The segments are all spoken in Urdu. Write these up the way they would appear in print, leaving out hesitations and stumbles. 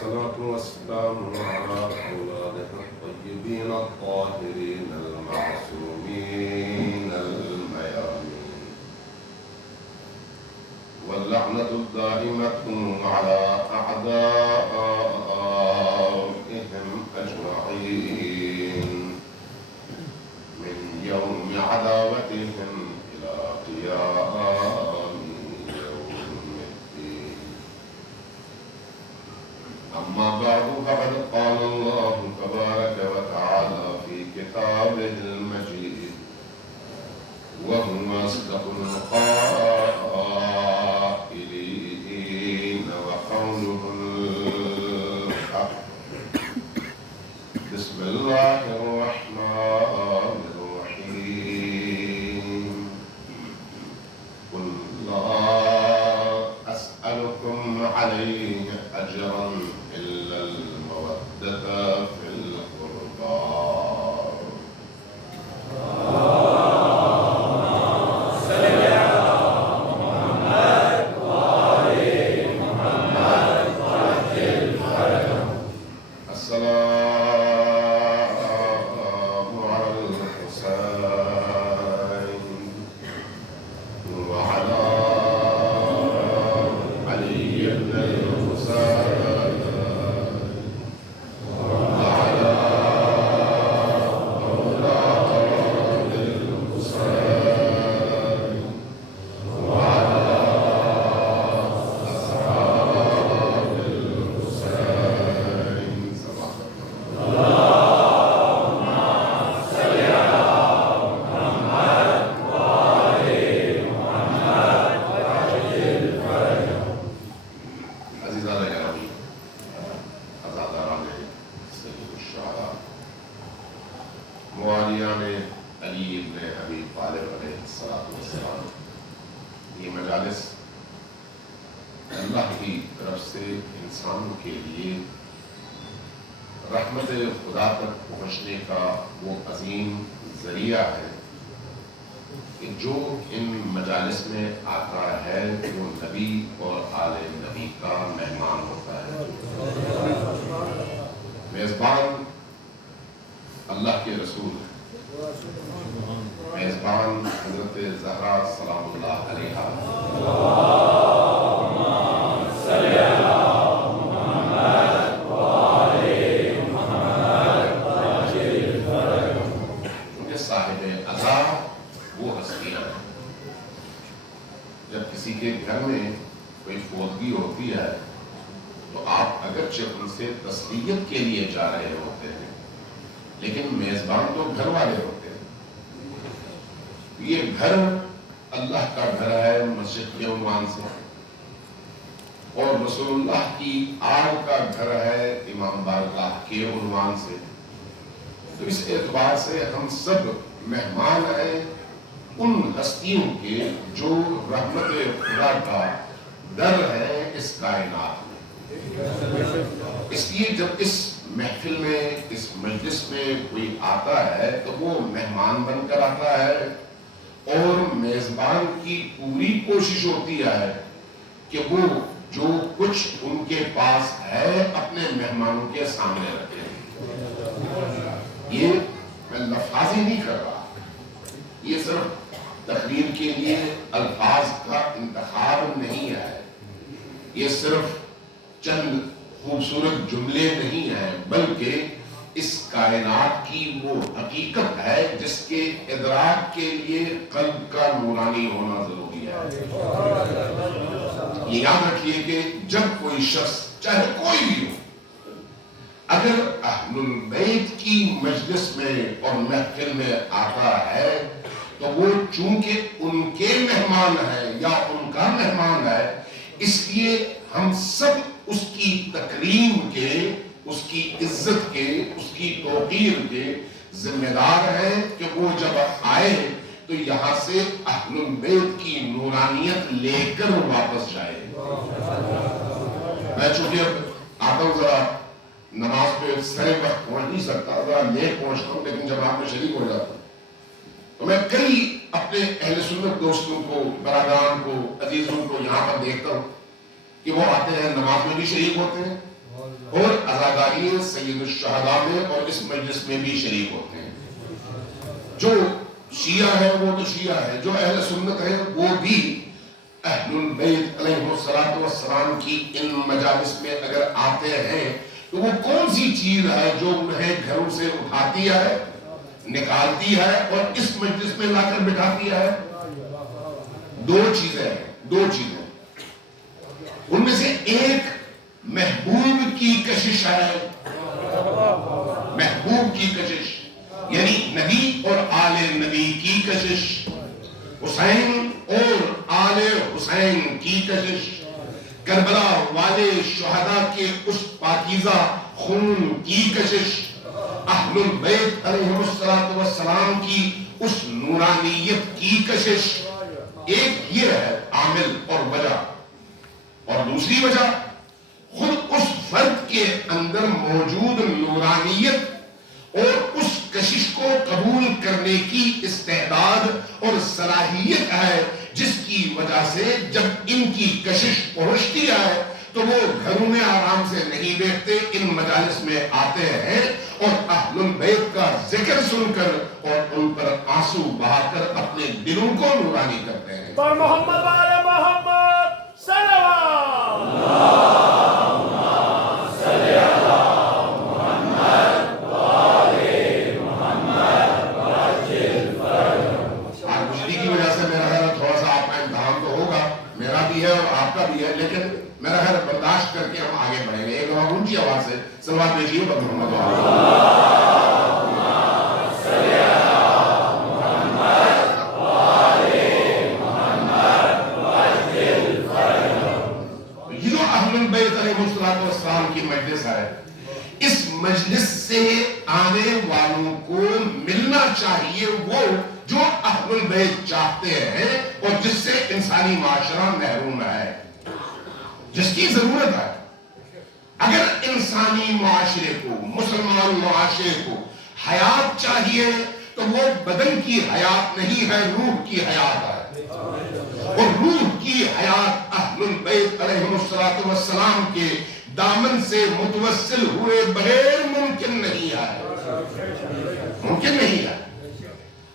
والصلاة والسلام على أولاده الطيبين الطاهرين المعصومين الميامين، واللعنة الدائمة على أعدائهم أجمعين من يوم عداوتهم إلى قيام يوم الدين. أما بعد، فقد قال الله تبارك وتعالى في كتابه المجيد وهو أصدق القائلين وقوله الحق. بسم الله الرحمن الرحيم. قل لا أسألكم عليه أجرا إلا المودة في القربى. السلام على الحسين وعلى علي بن الحسين وعلى أولاد الحسين وعلى أصحاب الحسين. صباح عزیزان گرامی، عزاداران سید الشہداء، موالیان علی ابن ابی طالب علیہ السلام، یہ مجالس اللہ کی طرف سے انسان کے لیے رحمت خدا تک پہنچنے کا وہ عظیم ذریعہ ہے کہ جو ان مجالس میں آتا ہے وہ نبی اور آل نبی کا مہمان ہوتا ہے۔ میزبان اللہ کے رسول ہے، میزبان حضرت زہرا سلام اللہ علیہا، ان کے صاحب عطا وہ ہستیاں ہیں۔ جب کسی کے گھر میں کوئی فوتگی ہوتی ہے تو آپ اگرچہ ان سے تسلیت کے لیے جا رہے ہوتے ہیں، لیکن میزبان تو گھر والے ہوتے ہیں۔ یہ گھر اللہ کا گھر ہے مسجد کے عنوان سے، اور رسول اللہ کی آل کا گھر ہے امام بارگاہ کے عنوان سے۔ تو اس اعتبار سے ہم سب مہمان ہیں ان ہستیوں کے جو رحمت خدا کا در ہے اس کائنات میں۔ اس لیے جب اس محفل میں، اس مجلس میں کوئی آتا ہے تو وہ مہمان بن کر آتا ہے، اور میزبان کی پوری کوشش ہوتی ہے کہ وہ جو کچھ ان کے پاس ہے اپنے مہمانوں کے سامنے رکھے۔ یہ میں لفظی نہیں کر رہا، یہ صرف تقریر کے لیے الفاظ کا انتخاب نہیں ہے، یہ صرف چند خوبصورت جملے نہیں ہیں، بلکہ اس کائنات کی وہ حقیقت ہے جس کے ادراک کے لیے قلب کا نورانی ہونا ضروری ہے۔ یہ یاد رکھیے کہ جب کوئی شخص چاہے کوئی بھی ہو، اگر اہل البیت کی مجلس میں اور محفل میں آتا ہے تو وہ چونکہ ان کے مہمان ہیں یا ان کا مہمان ہے، اس لیے ہم سب اس کی تکریم کے، اس کی عزت کے، اس کی توقیر کے ذمہ دار ہیں کہ وہ جب آئے تو یہاں سے اہل البیت کی نورانیت لے کر واپس جائے۔ میں چونکہ اب آتا ہوں، ذرا نماز پہ سرے وقت پہنچ نہیں سکتا، ذرا لیٹ پہنچتا ہوں، لیکن جب آپ میں شریک ہو جاتا ہوں تو میں کئی اپنے اہل سنت دوستوں کو، برادران کو، عزیزوں کو یہاں پر دیکھتا ہوں کہ وہ آتے ہیں، نماز میں بھی شریک ہوتے ہیں اور عزاداری سید الشہداء میں اور اس مجلس میں بھی شریک ہوتے ہیں. جو شیعہ ہے وہ تو شیعہ ہے، جو اہل سنت ہے وہ بھی اہل البیت علیہ السلام کی ان مجالس میں اگر آتے ہیں تو وہ کون سی چیز ہے جو انہیں گھروں سے اٹھاتی ہے، نکالتی ہے اور اس مجلس میں لا کر بٹھاتی ہے؟ دو چیزیں. ان میں سے ایک محبوب کی کشش ہے، محبوب کی کشش یعنی نبی اور آل نبی کی کشش، حسین اور آل حسین کی کشش، کربلا والے شہداء کے اس پاکیزہ خون کی کشش، اہل البیت علیہ السلام کی اس نورانیت کی کشش. ایک یہ ہے عامل اور وجہ، اور دوسری وجہ خود اس فرد کے اندر موجود نورانیت اور اس کشش کو قبول کرنے کی استعداد اور صلاحیت ہے، جس کی وجہ سے جب ان کی کشش پہنچتی ہے تو وہ گھروں میں آرام سے نہیں بیٹھتے، ان مجالس میں آتے ہیں اور اہل البیت کا ذکر سن کر اور ان پر آنسو بہا کر اپنے دلوں کو نورانی کرتے ہیں. پر محمد والے محمد صلوات. لیکن میرا خیر برداشت کر کے ہم آگے بڑھیں گے. ایک بار اونچی آواز سے صلوات بھیجیے پر محمد یہ جو اہل البیت علیہ السلام کی مجلس ہے، اس مجلس سے آنے والوں کو ملنا چاہیے وہ جو اہل البیت چاہتے ہیں اور جس سے انسانی معاشرہ محروم ہے، جس کی ضرورت ہے. اگر انسانی معاشرے کو، مسلمان معاشرے کو حیات چاہیے تو وہ بدن کی حیات نہیں ہے، روح کی حیات ہے. اور روح کی حیات اہل البیت علیہ السلام کے دامن سے متوسل ہوئے بغیر ممکن نہیں ہے.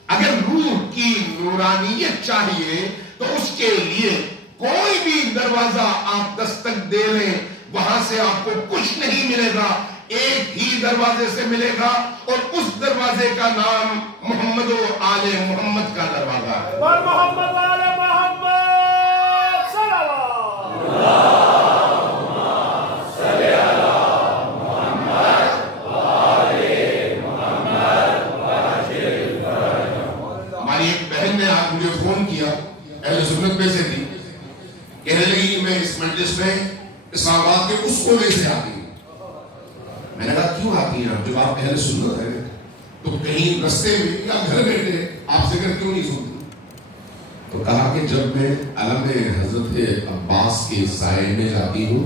اگر روح کی نورانیت چاہیے تو اس کے لیے کوئی بھی دروازہ آپ دستک دے لیں، وہاں سے آپ کو کچھ نہیں ملے گا. ایک ہی دروازے سے ملے گا اور اس دروازے کا نام محمد و آل محمد کا دروازہ ہے. پر محمد والے محمد صلوات. ہماری ایک بہن نے آج مجھے فون کیا، اہل سنت میں سے تھی، کہنے لگی کہ میں اس مجلس میں اسلام آباد کے اس کونے سے آتی ہوں. میں نے کہا کیوں آتی ہیں آپ؟ جب آپ اہل سنت ہیں تو کہیں رستے میں یا گھر بیٹھے آپ ذکر کیوں نہیں سنتے؟ تو کہا کہ جب میں علم حضرت عباس کے سائے میں جاتی ہوں،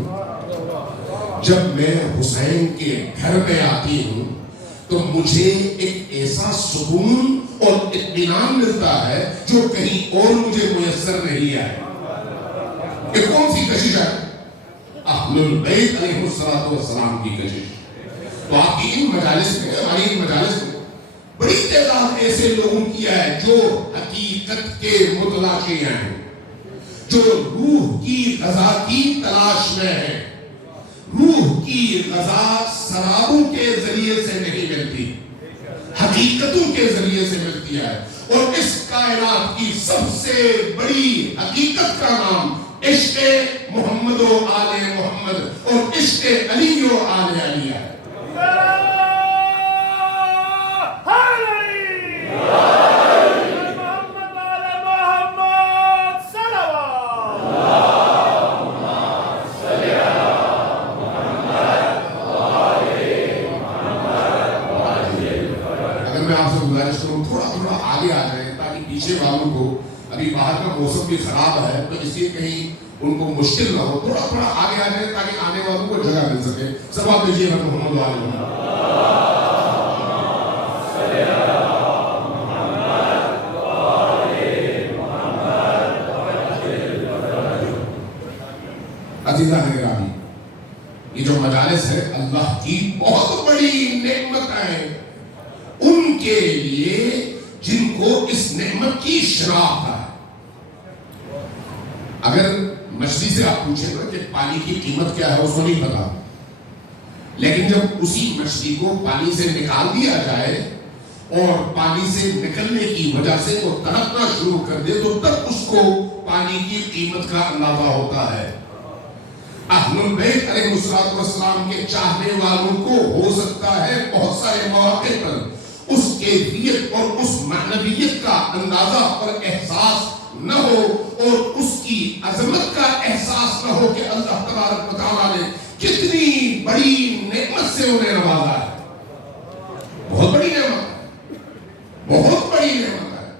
جب میں حسین کے گھر میں آتی ہوں تو مجھے ایک ایسا سکون اور اطمینان ملتا ہے جو کہیں اور مجھے میسر نہیں ہے. یہ کون سی کشش ہے؟ اہل البیت علیہ السلام کی کشش. تو آپ کی ان مجالس میں، ہماری ان مجالس میں بڑی تعداد ایسے لوگوں کی ہے جو حقیقت کے متلاشی ہیں، جو روح کی غذا کی تلاش میں ہیں. روح کی غذا سرابوں کے ذریعے سے نہیں ملتی، حقیقتوں کے ذریعے سے ملتی ہے. اور اس کائنات کی سب سے بڑی حقیقت کا نام عشق محمد و آل محمد اور عشق علی و آل علی ہے. پیچھے والوں کو ابھی باہر کا موسم بھی خراب ہے تو اس لیے کہیں ان کو مشکل نہ ہو، تھوڑا آگے آ جائے تاکہ آنے والوں کو جگہ مل سکے. سب آپ دیجیے محمد والے عزیزہ نگرامی. یہ جو مجالس ہیں اللہ کی بہت بڑی نعمت ہیں ان کے لیے جن کو اس نعمت کی شناخت ہے. اگر مچھلی سے آپ پوچھیں نا کہ پانی کی قیمت کیا ہے اس کو نہیں پتا, لیکن جب اسی مچھلی کو پانی سے نکال دیا جائے اور پانی سے نکلنے کی وجہ سے وہ تڑپنا شروع کر دے تو تب اس کو پانی کی قیمت کا اندازہ ہوتا ہے. اہل البیت علیہ السلام کے چاہنے والوں کو ہو سکتا ہے بہت سارے مواقع پر اس کیفیت اور اس معنویت کا اندازہ اور احساس نہ ہو اور اس کی عظمت کا احساس نہ ہو کہ اللہ تبارک و تعالیٰ نے کتنی بڑی نعمت سے انہیں نوازا ہے. بہت بڑی نعمت ہے, بہت بڑی نعمت ہے.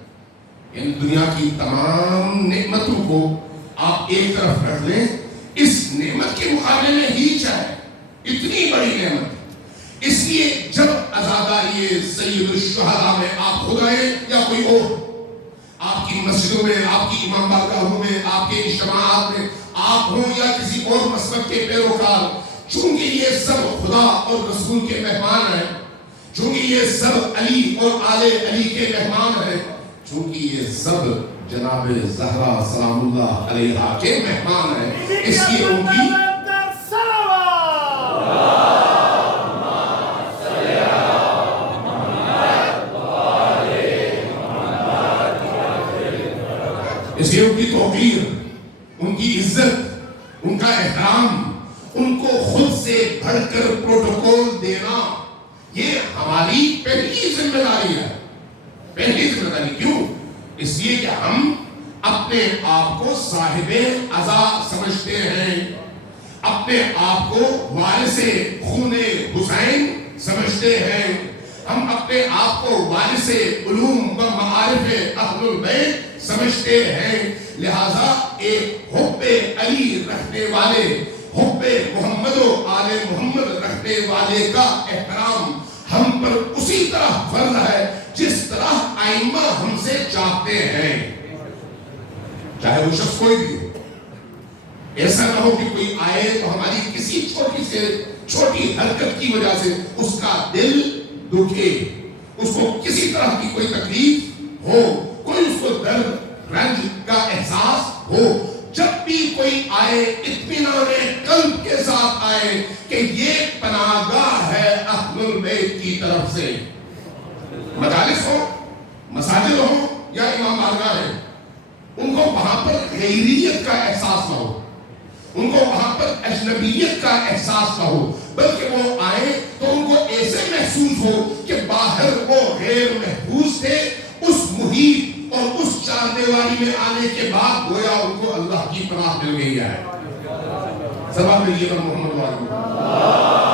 ان دنیا کی تمام نعمتوں کو آپ ایک طرف رکھ لیں, اس نعمت کے مقابلے میں ہی چاہے اتنی بڑی نعمت. اس لیے جب عزاداری سید الشہداء میں آپ خود آئیں یا کوئی اور, آپ کی مسجدوں میں, آپ کی امام بارگاہوں میں, آپ کے اجتماعات میں آپ ہوں یا کسی اور مسلک کے پیروکار, چونکہ یہ سب خدا اور رسول کے مہمان ہیں, چونکہ یہ سب علی اور آل علی کے مہمان ہیں, چونکہ یہ سب جناب زہرا سلام اللہ علیہا کے مہمان ہیں, اس لیے ان کی اس لیے ان کی توقیر, ان کی عزت, ان کا احترام, ان کو خود سے بڑھ کر پروٹوکول دینا یہ ہماری پہلی ذمہ داری ہے. پہلی ذمہ داری کیوں؟ اس لیے کہ ہم اپنے آپ کو صاحب عزا سمجھتے ہیں, اپنے آپ کو وارث خون حسین سمجھتے ہیں, ہم اپنے آپ کو وارث علوم و معارف اہل البیت سمجھتے ہیں. لہذا ایک حب علی رکھنے والے, حب محمد و آل محمد رکھنے والے کا احترام ہم پر اسی طرح فرض ہے جس طرح ائمہ ہم سے چاہتے ہیں, چاہے وہ شخص کوئی بھی ہو. ایسا نہ ہو کہ کوئی آئے تو ہماری کسی چھوٹی سے چھوٹی حرکت کی وجہ سے اس کا دل دکھے, اس کو کسی طرح کی کوئی تکلیف ہو, کوئی اس کو درد رنج کا احساس ہو. جب بھی کوئی آئے اطمینان قلب کے ساتھ آئے کہ یہ پناہ گاہ ہے اہل البیت کی طرف سے. مجالس ہو, مساجد ہو یا امام بارگاہ ہے, ان کو وہاں پر غیریت کا احساس نہ ہو, ان کو وہاں پر اجنبیت کا احساس نہ ہو, بلکہ وہ آئے تو ان کو ایسے محسوس ہو کہ باہر وہ غیر محفوظ تھے, اس محیط اور اس چار دیواری میں آنے کے بعد گویا ان کو اللہ کی پناہ مل گئی ہے. سبب ملیے پر محمد وعلیہ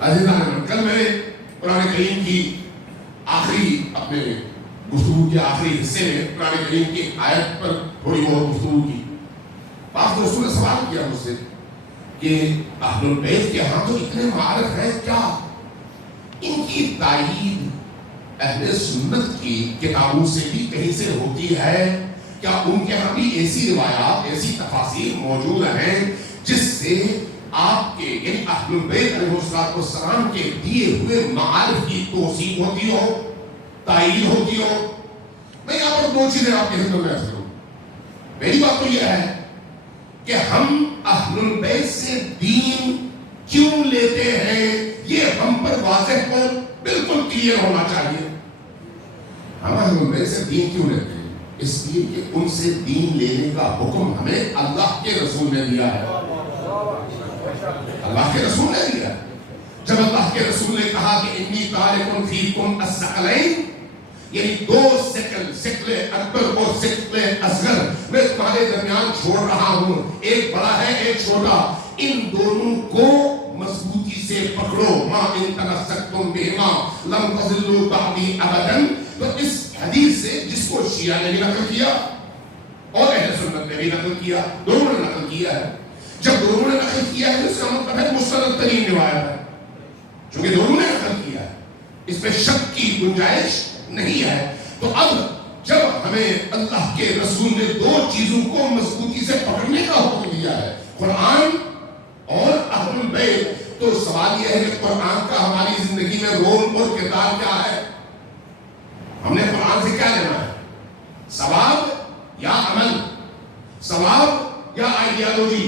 عزیزان. کل میں نے قرآن کریم کی آخری اپنے گفتگو کے آخری حصے میں قرآن کریم کی آیت پر تھوڑی بہت گفتگو کی. بعض دوستوں نے سوال کیا مجھ سے کہ اہل البیت کے ہاں تو اتنے معارف ہیں, کیا ان کی تائید اہل سنت کی کتابوں سے بھی کہیں سے ہوتی ہے؟ کیا ان کے ہاں بھی ایسی روایات, ایسی تفاسیر موجود ہیں جس سے آپ کے یعنی اہل البیت علیہ السلام کے دیے ہوئے معارف کی توثیق ہوتی ہو, تائید ہوتی ہو؟ میں یہاں پر دو چیزیں آپ کے خدمت میں عرض کروں. پہلی بات تو یہ ہے کہ ہم اہل البیت سے دین کیوں لیتے ہیں, یہ ہم پر واضح اور بالکل کلیئر ہونا چاہیے. ہم اہل البیت سے دین کیوں لیتے ہیں؟ اس لیے کہ ان سے دین لینے کا حکم ہمیں اللہ کے رسول نے دیا ہے. اللہ کے رسول نے دیا. جب اللہ کے رسول نے کہا کہ انی تارک فیکم الثقلین, یعنی دو ثقل اکبر اور ثقل اصغر میں تمہارے درمیان چھوڑ رہا ہوں, ایک بڑا ہے ایک چھوٹا, ان دونوں کو مضبوطی سے پکڑو. ما ان تمسکتم بہما لم تضلوا بعدی ابدا. تو اس حدیث سے جس کو شیعہ نے بھی نقل کیا اور اہل سنت نے بھی نقل کیا, دونوں نے نقل کیا ہے. جب دونوں نے نقل کیا ہے تو اس کا مطلب ہے مستند ترین روایت ہے, چونکہ دونوں نے نقل کیا ہے, اس میں شک کی گنجائش نہیں ہے. تو اب جب ہمیں اللہ کے رسول نے دو چیزوں کو مضبوطی سے پکڑنے کا حکم دیا ہے، قرآن اور اہل البیت، تو سوال یہ ہے کہ قرآن کا ہماری زندگی میں رول اور کردار کیا ہے؟ ہم نے قرآن سے کیا لینا ہے؟ ثواب یا عمل، ثواب یا آئیڈیالوجی،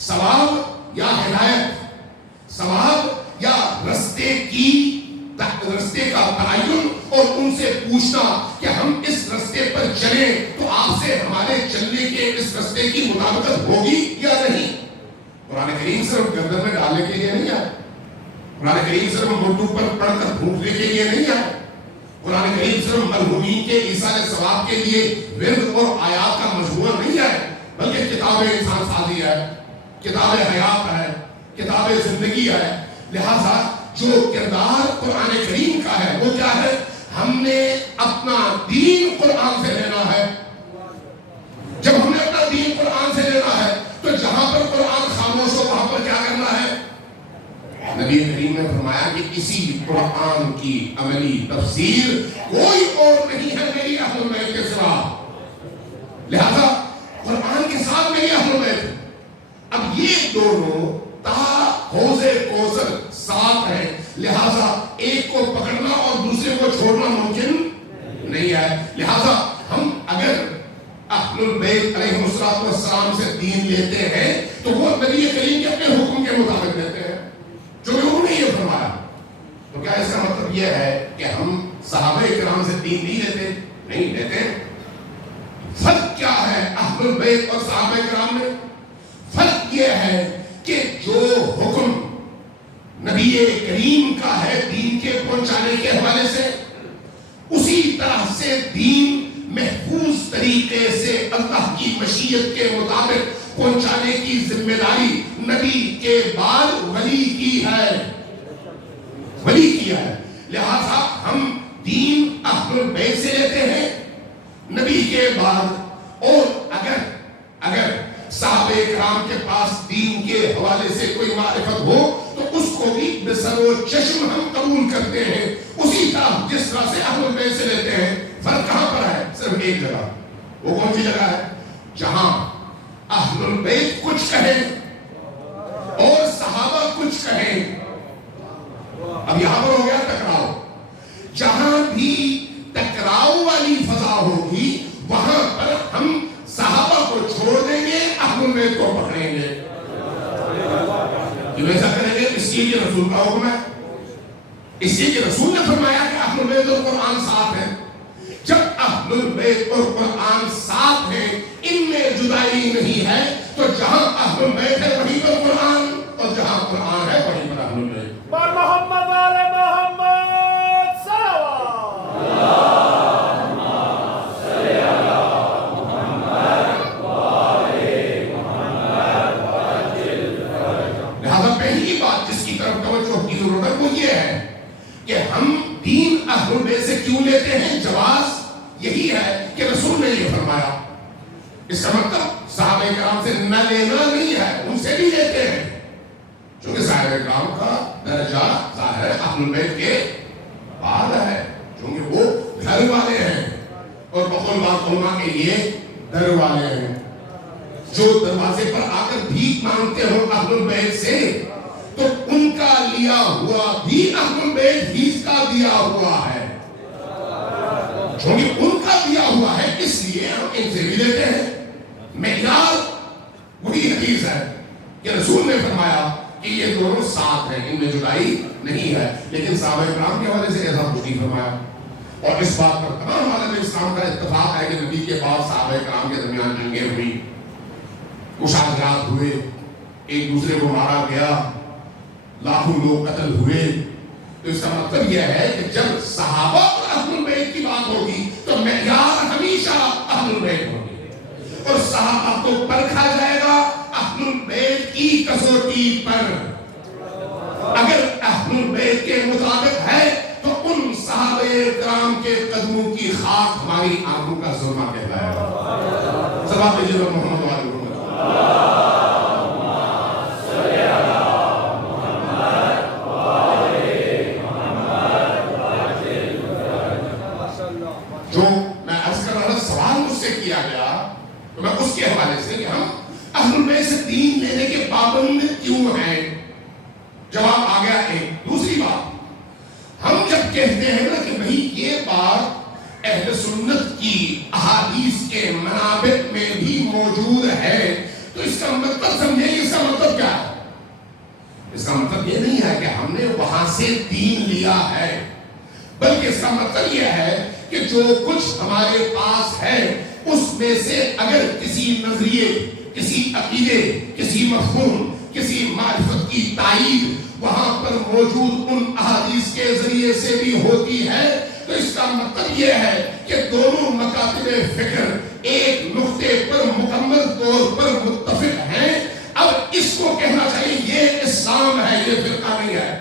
ثواب یا ہدایت، ثواب یا رستے کا تعین، اور ان سے پوچھنا کہ ہم اس رستے پر چلیں تو آپ سے ہمارے چلنے کے اس رستے کی مطابقت ہوگی یا نہیں۔ قرآن کریم صرف گردن میں ڈالنے کے لیے نہیں آئے، قرآن کریم صرف مردوں پر پڑھ کر پھونکنے کے لیے نہیں آئے، قرآن کریم صرف مرحومین کے ایصال ثواب کے لیے ورد اور آیات کا مجموعہ نہیں ہے، بلکہ کتاب انسان سازی ہے، کتاب حیات ہے، کتاب زندگی ہے۔ لہذا جو کردار قرآن کریم کا ہے وہ کیا ہے؟ ہم نے اپنا دین قرآن سے لینا ہے۔ جب ہم نے اپنا دین قرآن سے لینا ہے تو جہاں پر قرآن خاموش ہو وہاں پر کیا کرنا ہے؟ نبی کریم نے فرمایا کہ اسی قرآن کی عملی تفسیر کوئی اور نہیں ہے میری اہل بیت کے سوا، لہذا قرآن کے ساتھ میری اہل بیت۔ اب یہ دونوں تا حوض کوثر ساتھ ہیں، لہذا ایک کو پکڑنا اور دوسرے کو چھوڑنا ممکن نہیں ہے۔ لہذا ہم اگر اہل البیت علیہ السلام سے دین لیتے ہیں تو وہ نبی کریم کے اپنے حکم کے مطابق لیتے ہیں، جو کہ انہوں نے یہ فرمایا۔ تو کیا اس کا مطلب یہ ہے کہ ہم صحابہ کرام سے دین نہیں لیتے؟ نہیں لیتے۔ فرق کیا ہے اہل البیت اور صحابہ کرام میں؟ فرق یہ ہے کہ جو حکم نبی کریم کا ہے دین کے پہنچانے کے حوالے سے، اسی طرح سے دین محفوظ طریقے سے اللہ کی مشیت کے مطابق پہنچانے کی ذمہ داری نبی کے بعد ولی کی ہے، ولی کی ہے۔ لہذا ہم دین اہل البیت سے لیتے ہیں نبی کے بعد، اور اگر صحابہ کرام کے پاس دین کے حوالے سے کوئی معرفت ہو تو اس کو بھی بسر و چشم ہم قبول کرتے ہیں، اسی طرح جس طرح سے اہل البیت سے لیتے ہیں۔ فرق کہاں پر ہے؟ صرف ایک جگہ، وہ کون سی جگہ ہے؟ جہاں اہل البیت کچھ کہیں اور صحابہ کچھ کہیں۔ اب یہاں پر ہو گیا ٹکراؤ، جہاں بھی ٹکراؤ والی فضا ہوگی وہاں پر ہم صحابہ کو چھوڑ دیں گے، اہل البیت کو پکڑیں گے۔ کیوں ایسا کریں گے؟ اس لیے کہ رسول کا حکم ہے، اس لیے کہ رسول نے فرمایا کہ اہل البیت اور قرآن ساتھ ہیں۔ جب اہل البیت اور قرآن ساتھ ہیں، ان میں جدائی نہیں ہے، تو جہاں اہل البیت ہے وہیں پر قرآن، اور جہاں قرآن ہے وہیں پر اہل البیت۔ بر محمد آل محمد صلوات۔ لہذا پہلی بات جس کی طرف توجہ کی ضرورت ہے وہ یہ ہے کہ ہم دین اہل البیت سے کیوں لیتے ہیں؟ جواز یہی ہے کہ رسول نے یہ فرمایا۔ اس کا مطلب صحابہ کرام سے نہ لینا نہیں ہے، ان سے بھی لیتے ہیں، چونکہ صحابہ کرام کا درجہ ظاہر اہل البیت کے بعد ہے، چونکہ وہ گھر والے ہیں، اور بقول بات علماء کے لیے در والے ہیں۔ جو دروازے پر آ کر بھیک مانگتے ہو اہل البیت سے، تو ان کا لیا ہوا بھی اہل البیت ہی کا دیا ہوا ہے، چونکہ ان کا دیا ہوا ہے، اس لیے ہم ان سے بھی لیتے ہیں۔ معیار وہی حدیث ہے کہ رسول نے فرمایا کہ یہ دونوں ساتھ ہیں، ان میں جدائی نہیں ہے، لیکن صحابہ کرام کے حوالے سے ایسا کچھ نہیں فرمایا۔ اور اس بات پر تمام عالم اسلام کا اتفاق ہے کہ نبی کے بعد صحابہ کرام کے درمیان جنگیں ہوئی، مشاجرات ہوئے، ایک دوسرے کو مارا گیا، لاکھوں لوگ قتل ہوئے۔ تو اس کا مطلب یہ ہے کہ جب صحابہ اور اہل البیت کی بات ہوگی تو معیار ہمیشہ اہل البیت ہوگی، اور صحابہ کو پرکھا جائے گا اہل البیت کی کسوٹی پر۔ اگر اہل البیت کے مطابق ہے تو ان صحابہ کرام کے قدموں کی خاک ہماری آنکھوں کا سرما کہتا ہے۔ سبب جب محمد والے جو میں عرض سے کیا گیا تو میں اس کے حوالے سے کہ ہم اہل البیت سے دین لینے کے پابند کیوں ہیں؟ جواب آ گیا ایک دوسری بات، ہم جب کہتے ہیں نا کہ بھئی یہ بات اہل سنت کی احادیث کے منابع میں بھی موجود ہے تو اس کا مطلب سمجھیں، اس کا مطلب کیا ہے؟ اس کا مطلب یہ نہیں ہے کہ ہم نے وہاں سے دین لیا ہے، بلکہ اس کا مطلب یہ ہے کہ جو کچھ ہمارے پاس ہے اس میں سے اگر کسی نظریے، کسی عقیدے، کسی مفہوم، کسی معرفت کی تائید وہاں پر موجود ان احادیث کے ذریعے سے بھی ہوتی ہے تو اس کا مطلب یہ ہے کہ دونوں مکاتب فکر ایک نقطے پر مکمل طور پر متفق ہیں۔ اب اس کو کہنا چاہیے یہ اسلام ہے، یہ فرقہ نہیں ہے،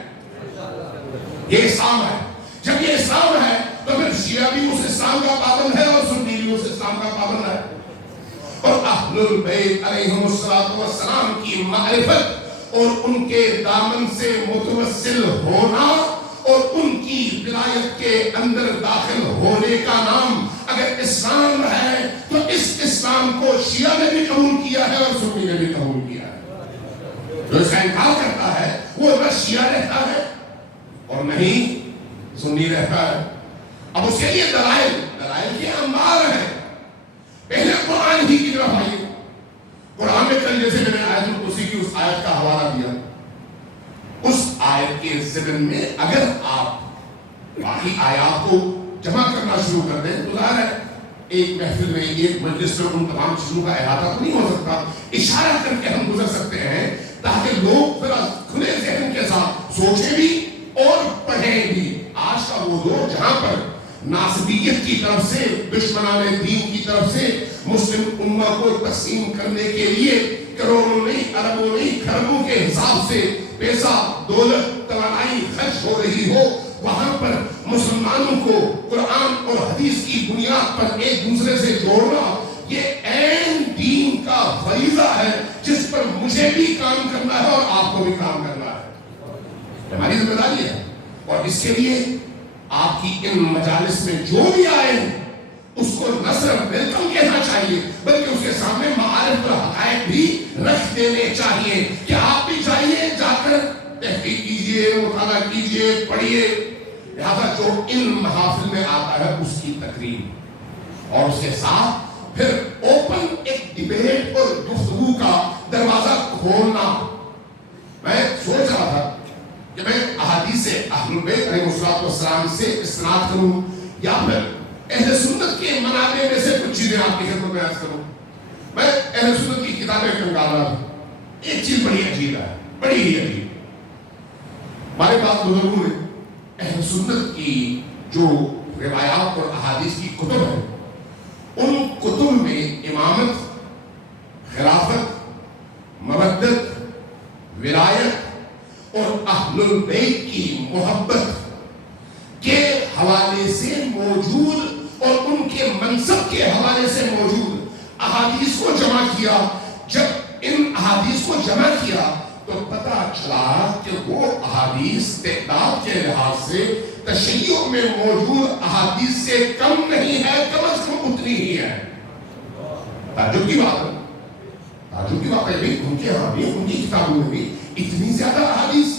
یہ اسلام ہے۔ جب یہ اسلام ہے تو پھر شیعہ بھی اس اسلام کا پابند ہے اور سنی بھی اس اسلام کا پابند ہے، اور اہل البیت علیہم السلام کی معرفت اور ان کے دامن سے متوسل ہونا اور ان کی ولایت کے اندر داخل ہونے کا نام اگر اسلام ہے تو اس اسلام کو شیعہ نے بھی قبول کیا ہے اور سنی نے بھی قبول کیا ہے۔ جو اس کا انکار کرتا ہے وہ نہ شیعہ رہتا ہے اور نہیں سنی رہتا ہے۔ اب اس کے لیے دلائل کے انبار ہیں۔ پہلے قرآن ہی کی طرف آئیے۔ قرآن میں کل جیسے میں نے آیت الکرسی کی اس آیت کا حوالہ دیا، اس آیت کے ذمن میں اگر آپ باقی آیات کو جمع کرنا شروع کر دیں تو ظاہر ہے ایک محفل میں، ایک مجلس میں ان تمام چیزوں کا احاطہ تو نہیں ہو سکتا، اشارہ کر کے ہم گزر سکتے ہیں تاکہ لوگ ذرا کھلے ذہن کے ساتھ سوچیں بھی اور پڑھیں بھی۔ آج کا وہ دور جہاں پر ناصبیت کی طرف سے، دشمنان دین کی طرف سے مسلم امہ کو تقسیم کرنے کے لیے کروڑوں نہیں، اربوں نہیں، کھربوں کے حساب سے پیسہ، دولت، توانائی خرچ ہو رہی ہو، وہاں پر مسلمانوں کو قرآن اور حدیث کی بنیاد پر ایک دوسرے سے جوڑنا یہ عین دین کا فریضہ ہے جس پر مجھے بھی کام کرنا ہے اور آپ کو بھی کام کرنا ہے، ہماری ذمہ داری ہے۔ اور اس کے لیے آپ کی ان مجالس میں جو بھی آئے اس کو نہ صرف ویلکم کہنا چاہیے بلکہ اس کے سامنے معارف اور حقائق بھی رکھ دینے چاہیے کہ آپ بھی چاہیے جا کر تحقیق کیجئے، مطالعہ کیجئے، پڑھیے۔ لہذا جو ان محافل میں آتا ہے اس کی تقریر اور اس کے ساتھ پھر اوپن ایک ڈیبیٹ اور گفتگو کا دروازہ کھولنا۔ میں سوچ رہا تھا کہ میں احادیث اہل بیت علیہ السلام سے استناد کروں یا پھر اہل سنت کے منابع میں سے کچھ چیزیں آپ کی خدمت میں عرض کروں۔ میں اہل سنت کی کتابیں کنگال رہا تھا، ایک چیز بڑی عجیب ہے، بڑی ہی عجیب۔ ہمارے پاس بزرگوں نے اہل سنت کی جو روایات اور احادیث کی کتب ہیں ان کتب میں امامت، خلافت، مودت، ولایت اور اہل البیت کی محبت کے حوالے سے موجود اور ان کے منصب کے حوالے سے موجود احادیث کو جمع کیا۔ جب ان احادیث کو جمع کیا تو پتہ چلا کہ وہ احادیث تعداد کے لحاظ سے تشیع میں موجود احادیث سے کم نہیں ہے، کم از کم اتنی ہی ہے۔ تعجب کی بات ہے، تعجب کی بات ہے بھی ان کے ہاں بھی، ان کی کتابوں میں بھی اتنی زیادہ احادیث،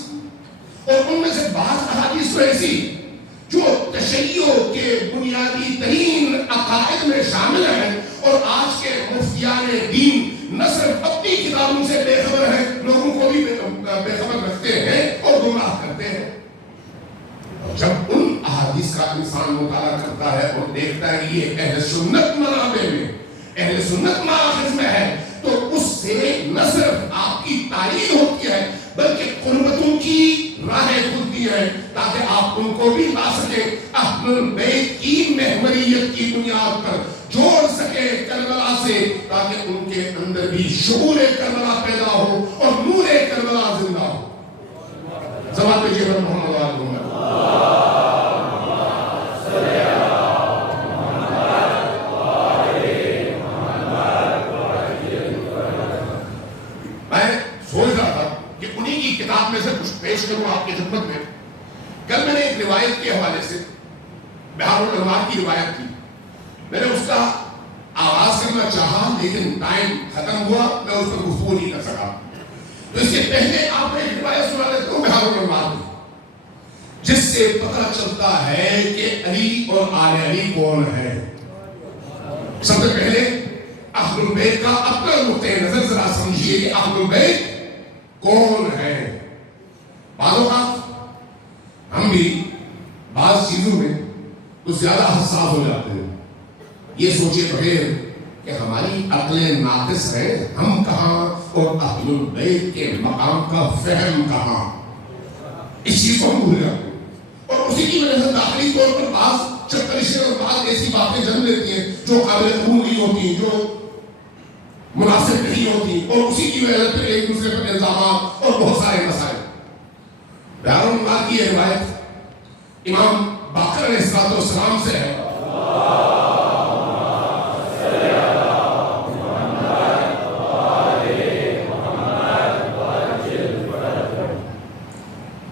اور ان میں سے بعض احادیث تو ایسی جو تشیع کے بنیادی ترین عقائد میں شامل ہیں اور آج کے مفتیان دین نہ صرف اپنی کتابوں سے بے خبر ہیں، لوگوں کو بھی بے خبر رکھتے ہیں اور گمراہ کرتے ہیں۔ جب ان احادیث کا انسان مطالعہ کرتا ہے اور دیکھتا ہے کہ یہ اہل سنت منابع میں، اہل سنت مآخذ میں ہے تو اس سے نہ صرف آپ کی تائید ہوتی ہے بلکہ قربتوں کی راہیں کھلتی ہیں تاکہ آپ ان کو بھی لا سکیں، اہل البیت کی محوریت کی بنیاد پر جوڑ سکے کربلا سے، تاکہ ان کے اندر بھی شعور کربلا پیدا ہو اور نور کربلا زندہ ہو۔ سوال پہ جیبر محمد علیہ وسلم میں سے کچھ پیش کروں آپ کی خدمت میں۔ کل میں نے ایک روایت کے حوالے سے بہار الانوار کی روایت کی، میں نے اس کا آغاز کرنا چاہا لیکن ٹائم ختم ہوا، میں اس پر گفتگو نہیں کر سکا. تو اس سے پہلے آپ نے ایک روایت سنا دیتا ہوں میں ہارون المعروف، جس سے پتہ چلتا ہے کہ علی اور آل علی کون ہے. سب سے پہلے اہل البیت کا اپنا نقطۂ نظر ذرا سمجھیے کہ اہل البیت کون ہے. بعض اوقات ہم بھی بعض چیزوں میں کچھ زیادہ حساس ہو جاتے ہیں، یہ سوچے بغیر کہ ہماری عقلیں ناقص ہے، ہم کہاں اور اہل البیت کے مقام کا فہم کہاں، اس چیز کو ہم بھول جاتے ہیں. اور اسی کی وجہ سے داخلی طور پر بعض چکرشیں اور بعض ایسی باتیں جنم لیتی ہیں جو قابل قبول نہیں ہوتی ہیں، جو مناسب نہیں ہوتی، اور اسی کی وجہ سے ایک دوسرے پر الزامات اور بہت سارے مسائل. ہارون المعروف کی یہ روایت امام باقر علیہ السلام سے ہے.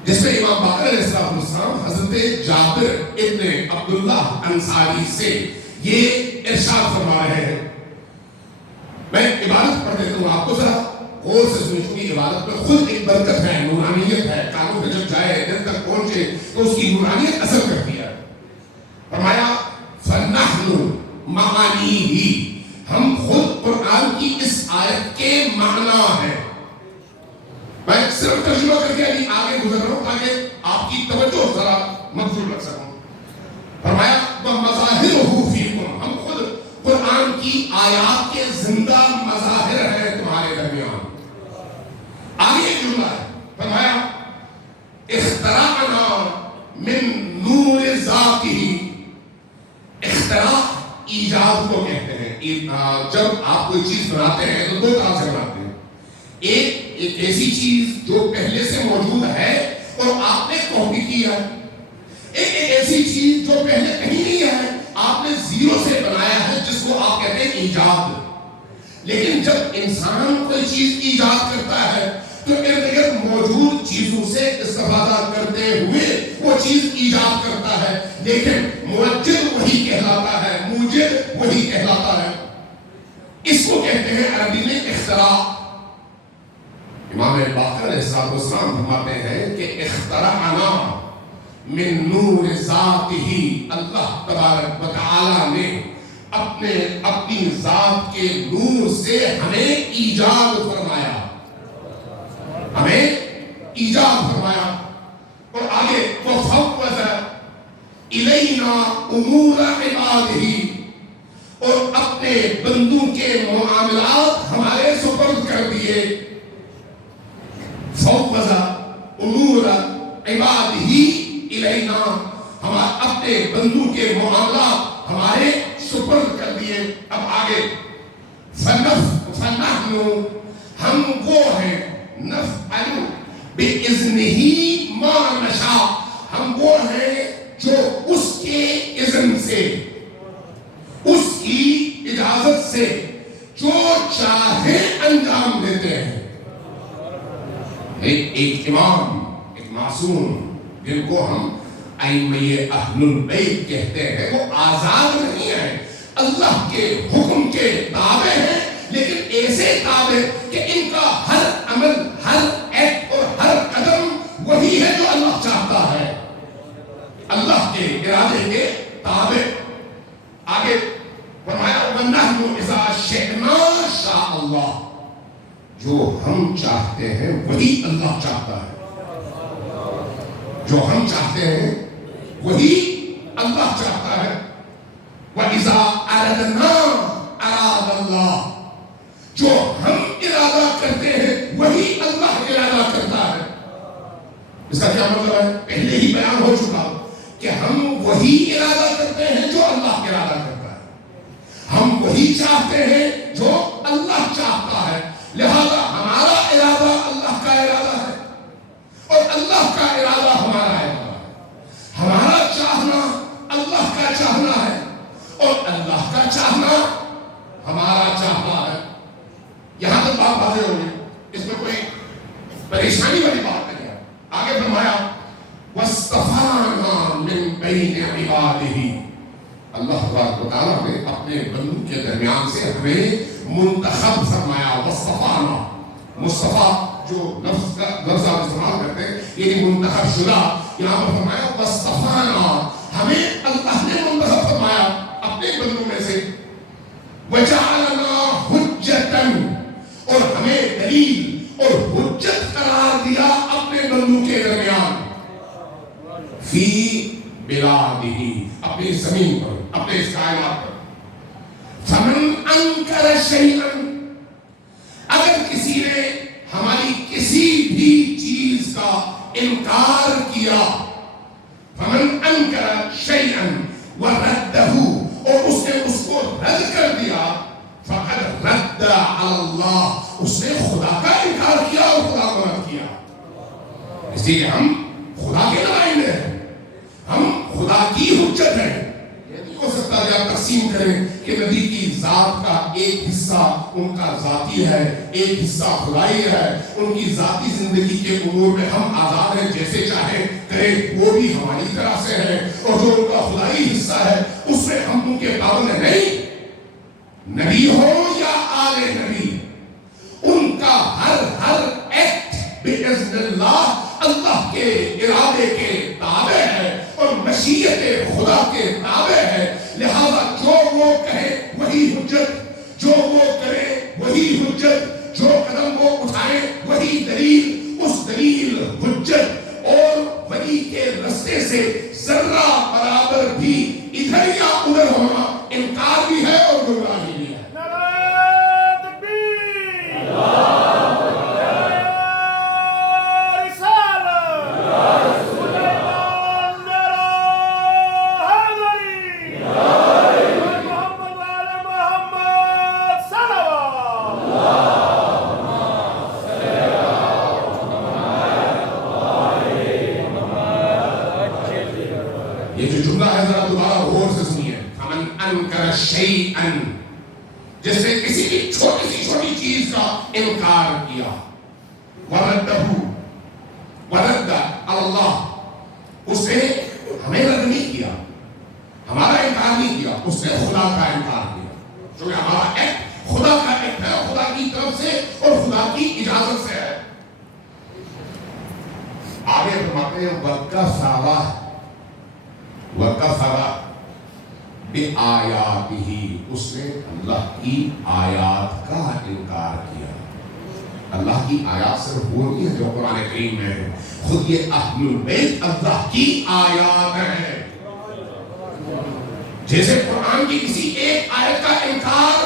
جس میں امام باقر علیہ السلام حضرت جابر ابن عبداللہ انصاری سے یہ ارشاد فرما رہے ہیں. میں عبادت پڑھ دیتا ہوں آپ کو، ذرا غور سے سنیں، چونکہ عبادت میں خود ایک برکت ہے، نورانیت ہے. کانوں پہ جب جائے دل تک پہنچے تو اس کی نورانیت اثر کرتی ہے. فرمایا فَنَحْنُ مَعَانِيهِ، ہم خود قرآن کی اس آیت کے معنی ہیں. میں صرف ترجمہ کر کے ابھی آگے گزر رہا ہوں تاکہ آپ کی توجہ ذرا مبذول رکھ سکوں. فرمایا وَمَظَاهِرُهُ فِيكُمْ، ہم خود قرآن کی آیات کے زندہ مظاہر ہیں تمہارے درمیان. آگے ایک جملہ ہے، فرمایا اخترعنا من نور ذاتہ. اختراع ایجاد کو کہتے ہیں. جب آپ کوئی چیز بناتے ہیں تو دو طرح سے بناتے ہیں. ایک ایسی چیز جو پہلے سے موجود ہے اور آپ نے کاپی کیا ہے. ایک ایسی چیز جو پہلے کہیں نہیں ہے، آپ نے زیرو سے بنایا ہے، جس کو آپ کہتے ہیں ایجاد. لیکن جب انسان کوئی چیز ایجاد کرتا ہے تو ارد گرد موجود چیزوں سے استفادہ کرتے ہوئے وہ چیز ایجاد کرتا ہے، لیکن موجد وہی کہلاتا ہے، موجد وہی کہلاتا ہے. اس کو کہتے ہیں عربی میں اختراع. امام باقر علیہ السلام فرماتے ہیں کہ اخترعنا من نور ذاتہ، اللہ تبارک و تعالی نے اپنی ذات کے نور سے ہمیں ایجاد فرمایا، ہمیں ایجاد فرمایا. اور آگے وَفَوَّضَ إِلَيْنَا أُمُورَ عِبَادِهِ، اور اپنے بندوں کے معاملات ہمارے سپرد کر دیے. فَوَّضَ أُمُورَ عِبَادِهِ إِلَيْنَا، ہم اپنے بندوں کے معاملات ہمارے سپرد کر دیے. اب آگے فَنَحْنُ، ہم وہ ہیں، نَفْعَلُ بِإِذْنِهِ مَا نَشَاءُ، ہم وہ ہیں جو اس کے اذن سے، اس کی اجازت سے جو چاہے انجام دیتے ہیں. ایک امام، ایک معصوم جن کو ہم ائمہ اہل البیت کہتے ہیں، وہ آزاد نہیں ہیں، اللہ کے حکم کے تابع ہیں، لیکن ایسے تابع کہ ان کا ہر عمل، ہر ایکٹ اور ہر قدم وہی ہے جو اللہ چاہتا ہے، اللہ کے ارادے کے تابع. آگے فرمایا وَنَحْنُ إِذَا شِئْنَا شَاءَ اللَّهُ، جو ہم چاہتے ہیں وہی اللہ چاہتا ہے، جو ہم چاہتے ہیں وہی اللہ چاہتا ہے. وَإِذَا أَرَدْنَا أَرَادَ اللَّهُ، جو ہم ارادہ کرتے ہیں وہی اللہ ارادہ کرتا ہے. اس کا کیا مطلب ہے؟ پہلے ہی بیان ہو چکا کہ ہم وہی ارادہ کرتے ہیں جو اللہ ارادہ کرتا ہے، ہم وہی چاہتے ہیں جو اللہ چاہتا ہے. لہذا ہمارا ارادہ اللہ کا ارادہ ہے اور اللہ کا ارادہ ہمارا ارادہ ہے. ہمارا چاہنا اللہ کا چاہنا ہے اور اللہ کا چاہنا ہمارا چاہنا ہے. یہاں تک بات واضح ہوگی، اس میں کوئی پریشانی والی بات نہیں ہے. آگے فرمایا وَاصْطَفَانَا مِن بَيْنِ عِبَادِهِ، اللہ تبارک و تعالیٰ نے اپنے بندوں کے درمیان سے ہمیں منتخب فرمایا. وصفانا, مصطفیٰ جو لفظ آپ استعمال کرتے ہیں یعنی منتخب شدہ, یہاں پر فرمایا وصفانا, ہمیں اللہ نے منتخب فرمایا اپنے بندوں میں سے. وجعلنا حجتاً, اور ہمیں دلیل اور حجت قرار دیا اپنے بندوں کے درمیان. فی بلادہ, اپنی زمین پر, اپنے اس کائنات پر. فمن انکر شیئا, اگر کسی نے ہماری کسی بھی چیز کا انکار کیا, فمن انکر شیئا وردہ, اور اس نے اس کو رد کر دیا, فقد رد علی اللہ, اس نے خدا کا انکار کیا اور خدا کو رد کیا. اس لیے ہم خدا کے نمائندے ہیں, ہم خدا کی حجت ہیں. یہ نہیں ہو سکتا کہ آپ تقسیم کریں کہ نبی کی ذات کا ایک حصہ ان کا ذاتی ہے, ایک حصہ خدائی ہے. ان کی ذاتی زندگی کے امور میں ہم آزاد ہیں, جیسے چاہیں کریں, وہ بھی ہماری طرح سے ہے. اور جو ان کا خدائی حصہ ہے اس میں ہم ان کے پابند نہیں. نبی ہو یا آل نبی, ان کا ہر ایکٹ بِإِذْنِ اللہ اللہ کے ارادے کے تابع ہے اور مشیت خدا کے تابع ہے. لہذا جو وہ کہے وہی حجت, جو وہ کرے وہی حجت, جو قدم وہ اٹھائے وہی دلیل. اس دلیل, حجت اور وحی کے رستے سے ذرہ برابر بھی ادھر یا ادھر ہونا انکار بھی ہے اور گمراہی بھی ہے. یہ جو جملہ ہے ذرا دوبارہ غور سے سنیے. فمن انکر شیئا, جس نے کسی بھی چھوٹی سی چھوٹی چیز کا انکار کیا. وردہ, ورد علی اللہ, اس نے ہمیں رد نہیں کیا, ہمارا انکار نہیں کیا, اس نے خدا کا انکار کیا. جو ہمارا ایکٹ خدا کا ایکٹ ہے, خدا کی طرف سے اور خدا کی اجازت سے ہے. آگے فرماتے ہیں وَكَفَرَ, وَكَفَرَ بِآیَاتِهِ, اس نے اللہ کی آیات کا انکار کیا. اللہ کی آیات صرف وہ نہیں ہے جو قرآن کریم میں ہے, خود یہ اہل البیت اللہ کی آیات ہیں. جیسے قرآن کی کسی ایک آیت کا انکار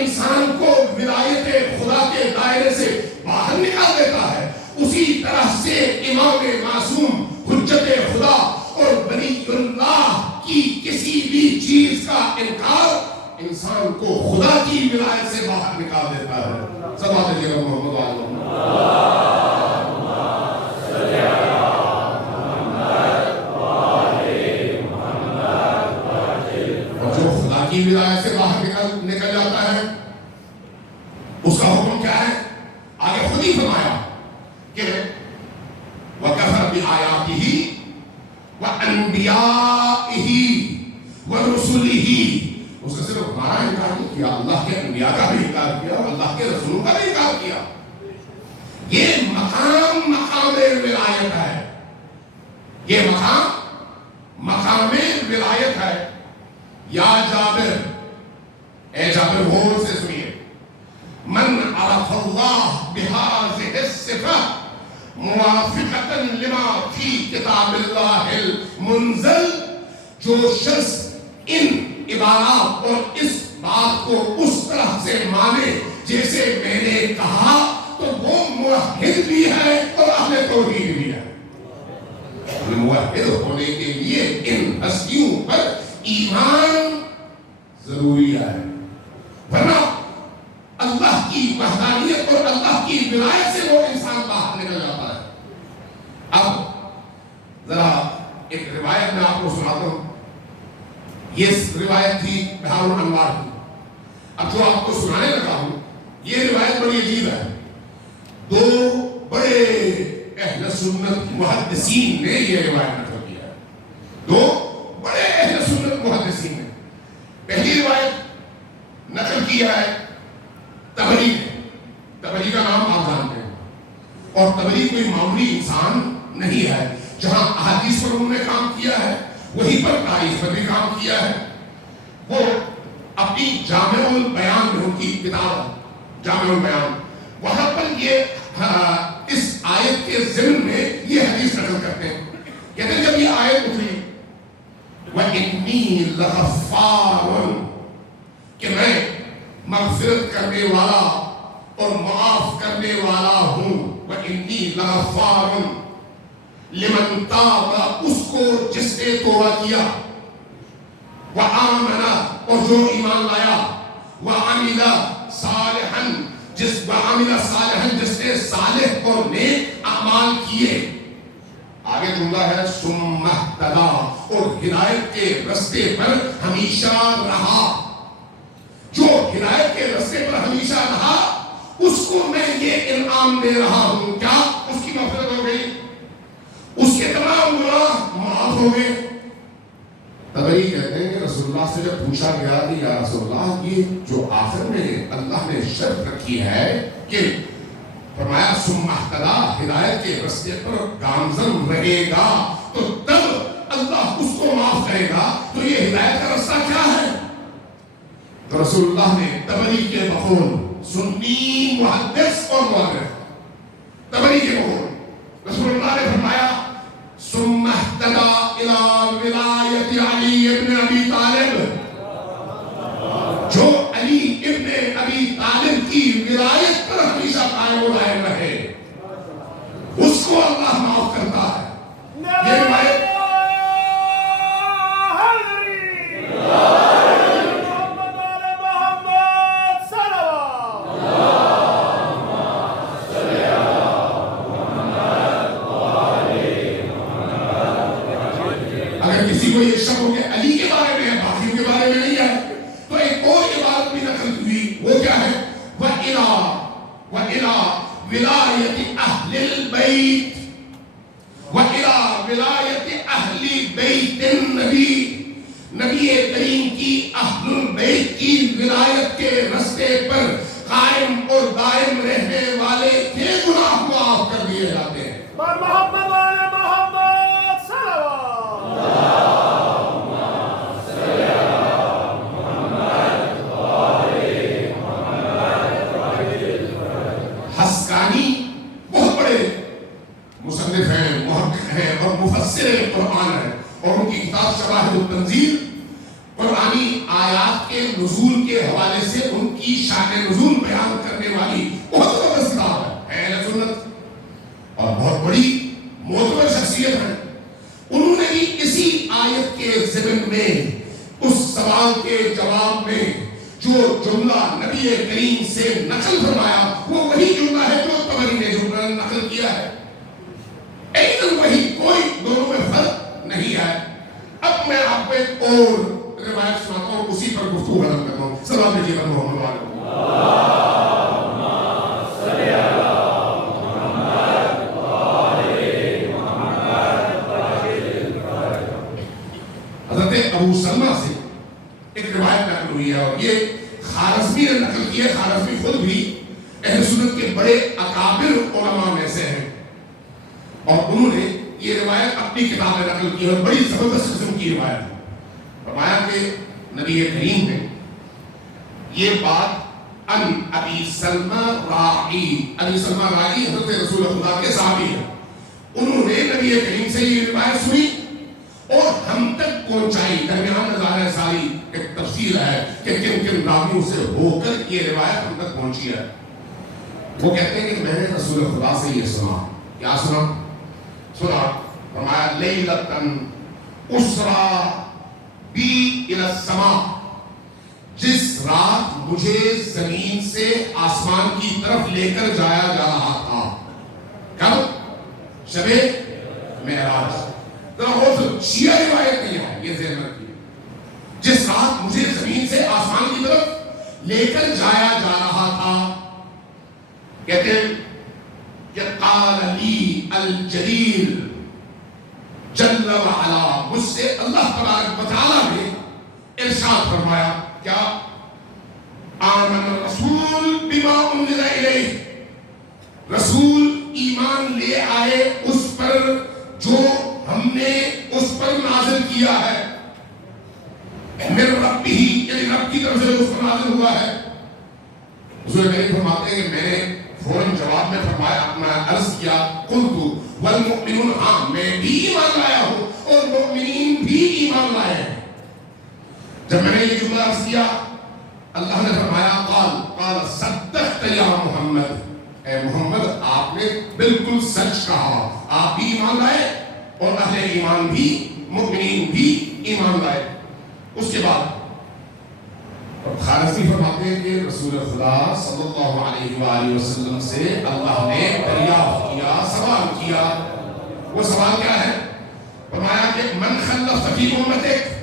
انسان کو ولایت خدا کے دائرے سے باہر نکال دیتا ہے, اسی طرح سے امام معصوم, حجت خدا اور ولی اللہ کی کسی بھی چیز کا انکار انسان کو خدا کی ولایت سے باہر نکال دیتا ہے. صلوات علی محمد وعلی محمد. اور جو خدا کی ولایت سے باہر نکل جاتا ہے اس کا حکم کیا ہے؟ آگے خود ہی فرمایا کہ وَكَفَرَ بِآيَاتِهِ وَأَنْبِيَائِهِ وَرُسُلِهِ. اس نے صرف ہمارا انکار نہیں کیا, اللہ کے انبیاء کا بھی انکار کیا اور اللہ کے رسولوں کا بھی انکار کیا. یہ مقام ولایت ہے, یہ مقام ولایت ہے. یا جابر, اے جابر غور سے سنیے. من عرف اللہ بهذه الصفة موافقتا لما فی کتاب اللہ المنزل, جو شخص ان عبارات اور اس بات کو اس طرح سے مانے جیسے میں نے کہا, تو وہ موحد بھی ہے اور اہل توحید بھی ہے. موحد ہونے کے لیے ان ہستیوں پر ایمان ضروری ہے, ورنہ اللہ کی وحدانیت اور اللہ کی ولایت سے وہ انسان باہر نکل جاتا ہے. اب ذرا ایک روایت میں آپ کو سناتا ہوں. یہ روایت تھی بہار الانوار کی. اب جو آپ کو سنانے لگا ہوں یہ روایت بڑی عجیب ہے. دو بڑے اہل سنت محدثین نے یہ روایت نقل کیا ہے. دو بڑے اہل سنت محدثین نے. پہلی روایت نقل کیا ہے تبری نے. تبری کا نام آپ جانتے ہیں, اور تبری کوئی معمولی انسان نہیں ہے. جہاں احادیث پر انہوں نے کام کیا ہے وہیں پر تاریخ پر بھی کام کیا ہے. وہ اپنی جامع البیان میں, ان کی کتاب جامع البیان, وہاں پر یہ اس آیت کے ضمن میں یہ حدیث نقل کرتے ہیں. کہتے ہیں جب یہ آیت اتری وَإِنِّي لَغَفَّارٌ, کہ میں مغفرت کرنے والا اور معاف کرنے والا ہوں. وَإِنِّي لَغَفَّارٌ لِمَنْ تَابَ, اس کو جس نے توبہ کیا, وَآمَنَ, اور جو ایمان لایا, وَعَمِلَ صَالِحًا, وَعَمِلَ صَالِحًا, جس نے صالح اور نیک اعمال کیے. آگے جملہ ہے ثُمَّ اهْتَدَىٰ, اور ہدایت کے رستے پر ہمیشہ رہا. جو ہدایت کے رستے پر ہمیشہ رہا اس کو میں یہ انعام دے رہا ہوں. کیا؟ اس کی مغفرت ہو گئی, اس کے تمام گناہ معاف ہو گئے. تبری کہتے ہیں کہ رسول اللہ سے جب پوچھا گیا کہ یا رسول اللہ یہ جو آخر میں اللہ نے شرط رکھی ہے کہ فرمایا ثم اهْتَدَىٰ, ہدایت کے رستے پر گامزن رہے گا, تو تب اللہ اس کو معاف کرے گا, تو یہ ہدایت کا رستہ کیا ہے؟ تو رسول اللہ نے تبری کے بقول, سنی محدث اور مورخ, تبری کے بقول رسول اللہ نے فرمایا ثم اهْتَدَىٰ إِلَىٰ وِلَایَةِ عَلِي ابن ابی طالب, جو علی ابن ابی طالب کی ولایت پر ہمیشہ قائم و دائم رہے, اس کو اللہ معاف کرتا ہے. یہ روایت کسی کو یہ شک ہو کہ علی کے بارے میں ہے, باقیوں کے بارے میں نہیں ہے, تو ایک اور عبارت بھی نقل ہوئی, وہ کیا ہے؟ وَإِلَىٰ وِلَایَةِ أَهْلِ الْبَيْتِ, وَإِلَىٰ وِلَایَةِ أَهْلِ بَيْتِ النَّبِي, نبی کریم کی اہل البیت کی ولایت کے رستے پر قائم اور دائم رہنے والے کے گناہ معاف کر دیے جاتے ہیں. محمد والے محمد صلوات. حسکانی بہت بڑے مصنف ہیں, محقق ہیں اور مفسر قرآن ہیں, اور ان کی کتاب شواہد التنزیل قرآنی آیات کے نزول کے حوالے سے ان کی شان نزول بیان کرنے والی بہت زبردست کتاب ہے, اہل سنت اور بہت بڑی معتبر شخصیت ہے. انہوں نے بھی اسی آیت کے ضمن میں اس سوال کے جواب میں جو جملہ نبی کریم سے نقل فرمایا وہ وہی جملہ ہے جو تبری نے جملہ نقل کیا ہے, ایک دم وہی, کوئی دونوں میں فرق نہیں ہے. اب میں آپ کو ایک اور روایت سناتا ہوں, اسی پر گفتگو ختم کرتا ہوں. سلام بھیجیے محمد والے. حضرت ابو سلمہ سے ایک روایت نقل ہوئی ہے, اور یہ خارزمی نے نقل کی ہے. خارزمی خود بھی اہل سنت کے بڑے اکابر علماء میں سے ہیں, اور انہوں نے یہ روایت اپنی کتاب میں نقل کی ہے, اور بڑی زبردست قسم کی روایت ہے. فرمایا کہ نبی کریم نے یہ بات ان ابی سلمہ راعی, ابی سلمہ راعی حضرت رسول خدا کے صحابی ہیں, انہوں نے نبی کریم سے یہ روایت سنی اور ہم تک پہنچائی. درمیان میں ظاہر ساری ایک تفصیل ہے کہ کن کن راویوں سے ہو کر یہ روایت ہم تک پہنچی ہے. وہ کہتے ہیں کہ میں نے رسول خدا سے یہ سنا. کیا سنا؟ فرمایا لیلتن اسرا بی الی السماء, جس رات مجھے زمین سے آسمان کی طرف لے کر جایا جا رہا تھا. کب؟ شب معراج. شیعہ روایت نہیں ہے, یہ ذہن رکھیے. جس رات مجھے زمین سے آسمان کی طرف لے کر جایا جا رہا تھا, کہتے ہیں کہ قال لی الجلیل جل وعلا, مجھ سے اللہ تبارک و تعالی نے ارشاد فرمایا. کیا؟ آمن الرسول بما انزل الیہ، رسول ایمان لے آئے اس پر جو ہم نے اس پر نازل کیا ہے، من ربہ، یعنی رب کی طرف سے اس پر نازل ہوا ہے۔ حضور کریم فرماتے ہیں کہ میں نے فوراً جواب میں فرمایا، اپنا عرض کیا، قلت والمؤمنون، ہاں میں بھی ایمان لایا ہوں اور مؤمنین بھی ایمان لائے ہیں۔ جب میں نے یہ جملہ عرض کیا، اللہ نے فرمایا قال صدقت یا محمد، اے محمد آپ نے بالکل سچ کہا، آپ بھی ایمان لائے اور اہل ایمان بھی، مؤمنین بھی ایمان لائے۔ اس کے بعد خارزی فرماتے ہیں کہ رسول خدا صلی اللہ علیہ وآلہ وسلم سے اللہ نے دریافت کیا، سوال کیا۔ وہ سوال کیا ہے؟ فرمایا کہ من خلف فی امتک،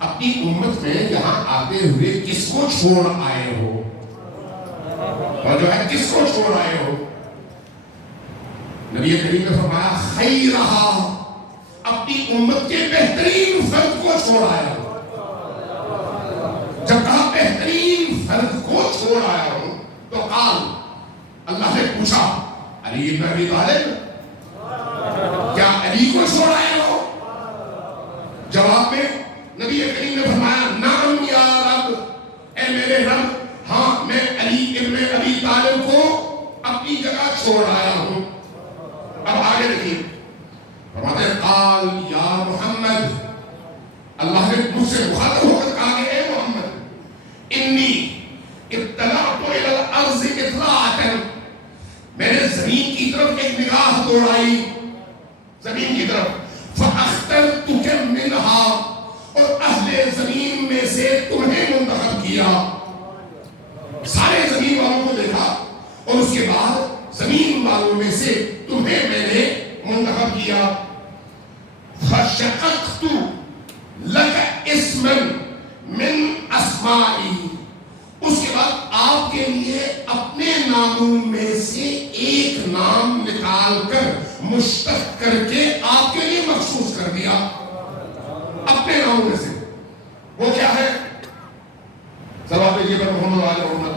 اپنی امت میں یہاں آتے ہوئے کس کو چھوڑ آئے ہو، اور جو ہے کس کو چھوڑ آئے ہو؟ نبی کریم نے فرمایا خیرہا، اپنی امت کے بہترین فرد کو چھوڑ آیا ہو۔ جب کہا بہترین فرد کو چھوڑ آیا ہوں تو قال، اللہ نے پوچھا علی بن ابی طالب، کیا علی کو چھوڑ آئے ہو؟ جواب میں نبی کریم نے فرمایا نعم یا رب، اے میرے رب ہاں میں علی ابن ابی طالب کو اپنی جگہ چھوڑ آیا ہوں۔ اب آگے دیکھیے، فرماتے ہیں قال یا محمد، اللہ نے مجھ سے مخاطب ہو کر کہا کہ اے محمد انی اطلعت الى الارض اطلاعتا، میں نے زمین کی طرف ایک نگاہ دوڑائی، زمین کی طرف، فاخترتک منہا، اور اہل زمین میں سے تمہیں منتخب کیا، سارے زمین والوں کو دیکھا اور اس کے بعد زمین والوں میں سے تمہیں میں نے منتخب کیا۔ فشققت لک اسما من اسمائی، اس کے بعد آپ کے لیے اپنے ناموں میں سے ایک نام نکال کر مشتق کر کے آپ کے لیے مخصوص کر دیا، اپنے ناموں میں سے۔ وہ کیا ہے؟ سلام بھیجیے پر محمد وآل محمد۔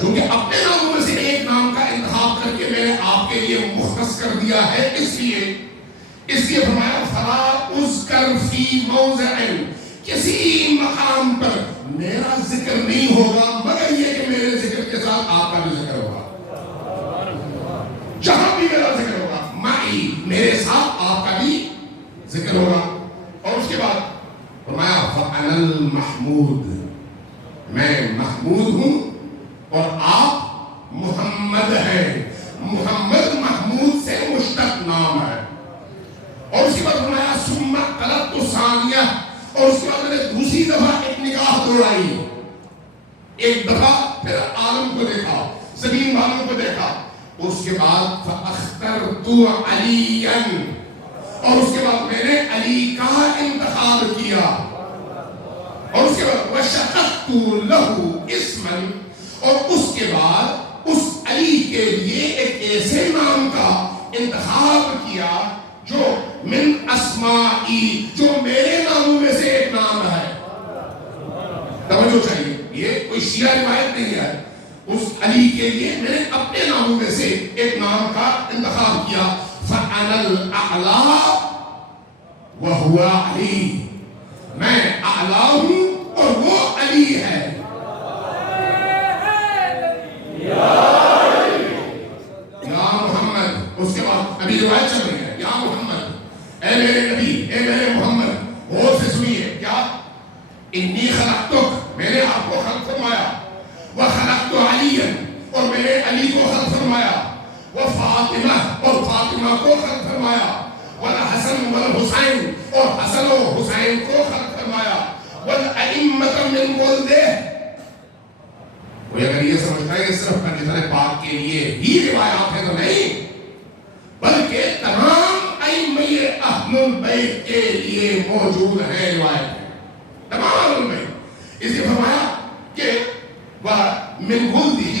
چونکہ اپنے ناموں میں سے ایک نام کا انتخاب کر کے میں نے آپ کے لیے مختص کر دیا ہے، اس لیے فرمایا فلا اذکر فی موضع، کسی مقام پر میرا ذکر نہیں ہوگا مگر یہ کہ میرے ذکر کے ساتھ آپ کا بھی ذکر ہوگا، جہاں بھی میرا ذکر ہوگا معی، میرے ساتھ آپ کا بھی ذکر ہوگا۔ اور اس کے بعد فرمایا فَأَنَا الْمَحْمُودُ، میں محمود ہوں اور آپ محمد ہیں، محمد محمود سے مشتق نام ہے۔ اور اس کے بعد فرمایا ثم قلبت ثانیہ، اور اس کے بعد میں نے دوسری دفعہ ایک نگاہ دوڑائی، ایک دفعہ پھر عالم کو دیکھا، زمین والوں کو دیکھا، اس کے بعد فاخترت علیًا، اور اس کے بعد میں نے علی کا انتخاب کیا، اور اس کے بعد وشققت لہ اسما، اور اس کے بعد اس علی کے لیے ایک ایسے نام کا انتخاب کیا جو من اسمائی، جو میرے ناموں میں سے ایک نام ہے۔ توجہ چاہیے، یہ کوئی شیعہ روایت نہیں ہے، اس علی کے لیے میں نے اپنے ناموں میں سے ایک نام کا انتخاب کیا۔ فَأَنَا الْأَعْلَى وَهُوَ عَلِي، میں اعلیٰ ہوں اور وہ علی ہے۔ یا محمد، اس کے بعد ابھی روایت چل رہی ہے، یا محمد، اے میرے نبی، اے میرے محمد، غور سے سنیے، کیا انی خلقتک، میں نے آپ کو خلق فرمایا، وخلقت علیًا، اور میں نے علی کو خلق فرمایا، وفاطمہ، اور فاطمہ کو خلق فرمایا، والحسن والحسین، اور حسن و حسین کو خلق فرمایا، والائمة من ولدہ۔ کوئی اگر یہ سمجھتا ہے کہ صرف پنجتن پاک کے لیے ہی روایات ہیں تو نہیں، بلکہ تمام ائمہ اہل البیت کے لیے موجود ہیں روایت، تمام اہل البیت۔ اس نے فرمایا کہ وَمِنْ وُلْدِهِ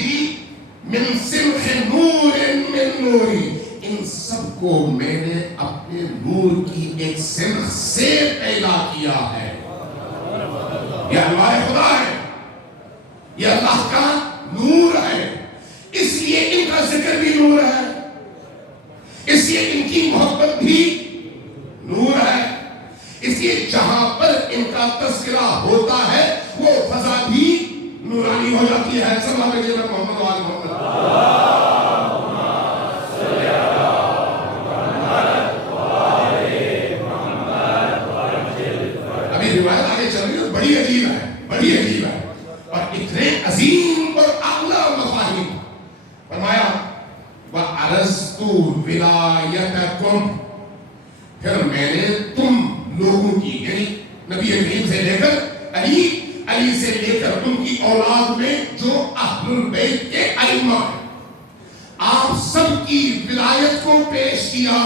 مِنْ سِمْخِ نُورٍ مِنْ نُورِ، ان سب کو میں نے اپنے نور کی ایک سمت سے پیدا کیا ہے. یہ اللہ خدا ہے, یہ اللہ کا نور ہے, اس لیے ان کا ذکر بھی نور ہے, اس لیے ان کی محبت بھی نور ہے, اس لیے جہاں پر ان کا تذکرہ ہوتا ہے وہ فضا بھی نورانی ہو جاتی ہے. صلی اللہ علیہ وسلم محمد و آل محمد. ابھی روایت آگے چل رہی ہے, بڑی عجیب ہے, بڑی عجیب ہے, اور اتنے عظیم اور اعلیٰ مفاہیم. فرمایا وَعَرَزْتُ وِلَایَتَكُمْ, پھر میں نے تم لوگوں کی, یعنی نبی کریم سے لے کر علی سے لے کر ان کی اولاد میں جو اہل البیت کے ائمہ ہیں, آپ سب کی ولایت کو پیش کیا.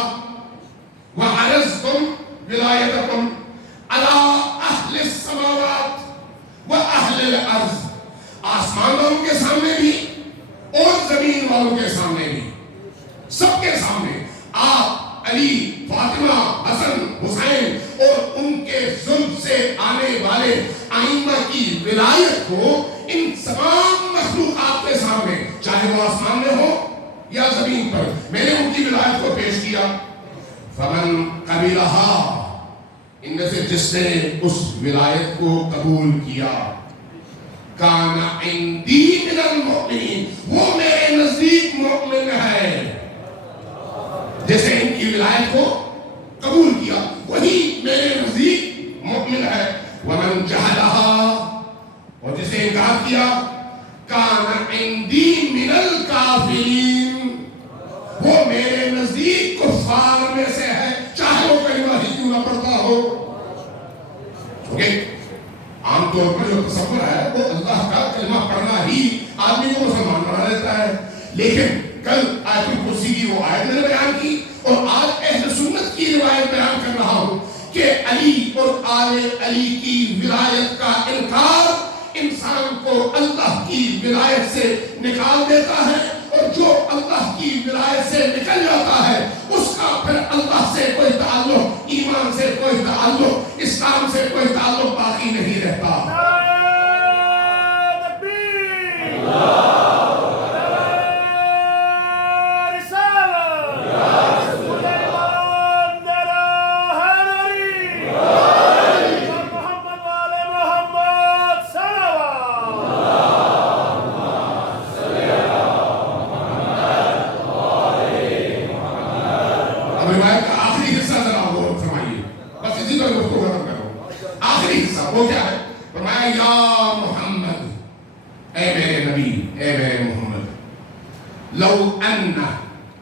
وَعَرَزْتُمْ وِلَایَتَكُمْ عَلَىٰ أَهْلِ السَّمَاوَاتِ وَأَهْلِ الْأَرْضِ, آسمان والوں کے سامنے بھی اور زمین والوں کے سامنے بھی, سب کے سامنے آپ علی, فاطمہ, حسن, حسین اور ان کے ظلم سے آنے والے ائمہ کی ولایت کو ان تمام مخلوقات کے سامنے, چاہے وہ آسمان میں ہو یا زمین پر, میں نے ان کی ولایت کو پیش کیا. فمن قبلها, ان میں سے جس نے اس ولایت کو قبول کیا, کان عندی من المؤمنین, وہ میرے نزدیک مؤمن ہے. جیسے ان کی ولایت کو قبول کیا وہی میرے نزدیک مؤمن ہے. ومن جہلها, اور جسے انکار کیا, کان عندی من الکافرین, وہ میرے نزدیک کفار میں سے ہے, چاہے وہ کلمہ ہی کیوں نہ پڑھتا ہو. عام طور پر جو تصور ہے وہ اللہ کا کلمہ پڑھنا ہی آدمی کو مسلمان بنا دیتا ہے, لیکن کل آیت الکرسی کی وہ آیت میں نے بیان کی, اور آج اہل سنت کی روایت بیان کر رہا ہوں کہ علی اور آل علی کی ولایت کا انکار انسان کو اللہ کی ولایت سے نکال دیتا ہے, اور جو اللہ کی ولایت سے نکل جاتا ہے اس کا پھر اللہ سے کوئی تعلق, ایمان سے کوئی تعلق, اسلام سے کوئی تعلق باقی نہیں رہتا. لو ان,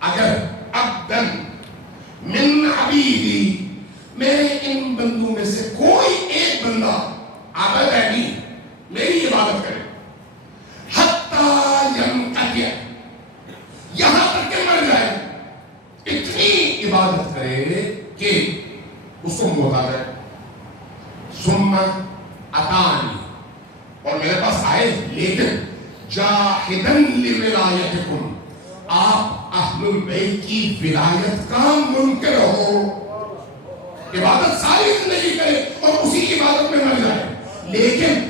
اگر عبدا من عبیدی, میرے ان بندوں میں سے کوئی ایک بندہ عبدنی, میری عبادت کرے, حتی ینقطع, یہاں تک کہ مر جائے, اتنی عبادت کرے کہ اس کو موت آ جائے, ثم اتانی, اور میرے پاس آئے, لیکن جاہدن لولایتکم, آپ اہل البیت کی ولایت کا منکر ہو, عبادت ساری زندگی کرے اور اسی عبادت میں مر جائے, لیکن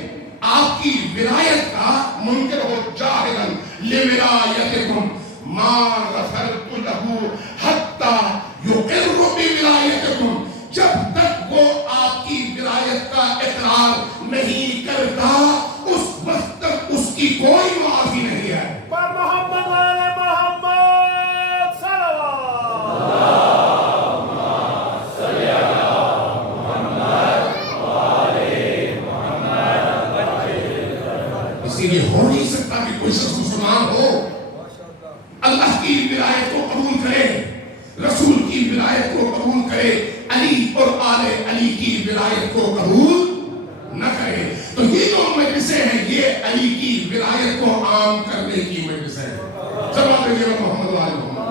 آپ کی ولایت کا منکر ہو, جاہدن لولایتکم ما غفرت لہ حتی یقر بولایتکم, جب تک وہ آپ کی ولایت کا اقرار نہیں کرتا اس وقت تک اس کی کوئی معافی نہیں ہے. پر محمد والے محمد صلوات. اسی لیے ہو نہیں سکتا کہ کوئی شخص مسلمان ہو, اللہ کی ولایت کو قبول کرے, رسول کی ولایت کو قبول کرے, علی اور آل علی کی ولایت کو قبول نہ کرے. تو یہ جو مجلسیں ہیں یہ علی کی ولایت کو عام کرنے کی مجلسیں ہیں. سب آپ دیکھئے محمد و آل محمد.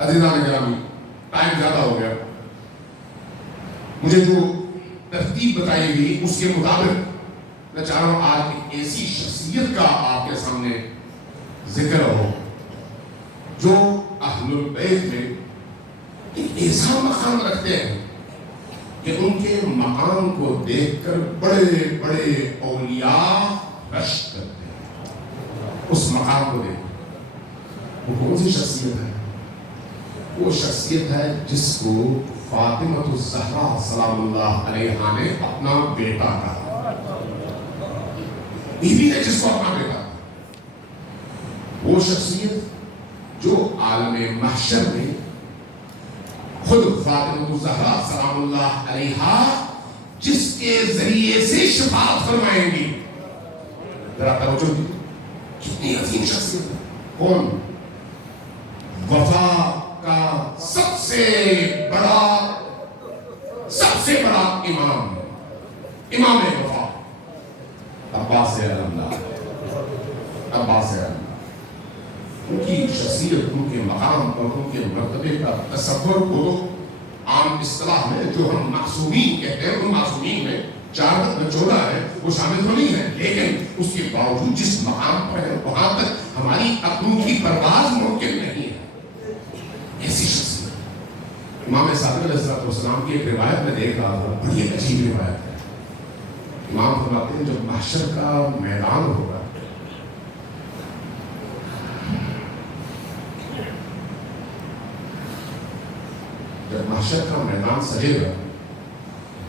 عزیزان گرامی, ٹائم زیادہ ہو گیا, مجھے جو ترتیب بتائی گئی اس کے مطابق میں چاہ رہا ہوں آج ایک ایسی شخصیت ایسا مقام رکھتے ہیں کہ ان کے مقام کو دیکھ کر بڑے بڑے اولیاء رشک کرتے ہیں اس مقام کو دیکھ کر۔ وہ کون سی شخصیت ہے؟ وہ شخصیت ہے جس کو فاطمہ الزہرا سلام اللہ علیہا نے اپنا بیٹا کہا، بیوی نے جس کو اپنا بیٹا کہا۔ وہ شخصیت جو عالم محشر میں خود فاطمہ الزہرا سلام اللہ علیہا جس کے ذریعے سے شفاعت فرمائیں گی۔ ذرا توجہ دیجیے، کتنی عظیم شخصیت ہے۔ کون؟ وفا کا سب سے بڑا امام، امام وفا عباس علمدار، عباس علمدار۔ ان کی شخصیت، ان کے مقام اور ان کے مرتبے کا تصور کو عام اصطلاح میں جو ہم معصومین کہتے ہیں، ان معصومین میں 14 ہے، وہ شامل تو نہیں ہے، لیکن اس کے باوجود جس مقام پر ہے وہاں تک ہماری عقلوں کی پرواز ممکن نہیں ہے۔ ایسی شخصیت امام صادق علیہ السلام کی ایک روایت میں دیکھ رہا تھا، بڑی عجیب روایت ہے۔ امام فرماتے ہیں جب محشر کا میدان ہوگا، جب محشر کا میدان سجے گا،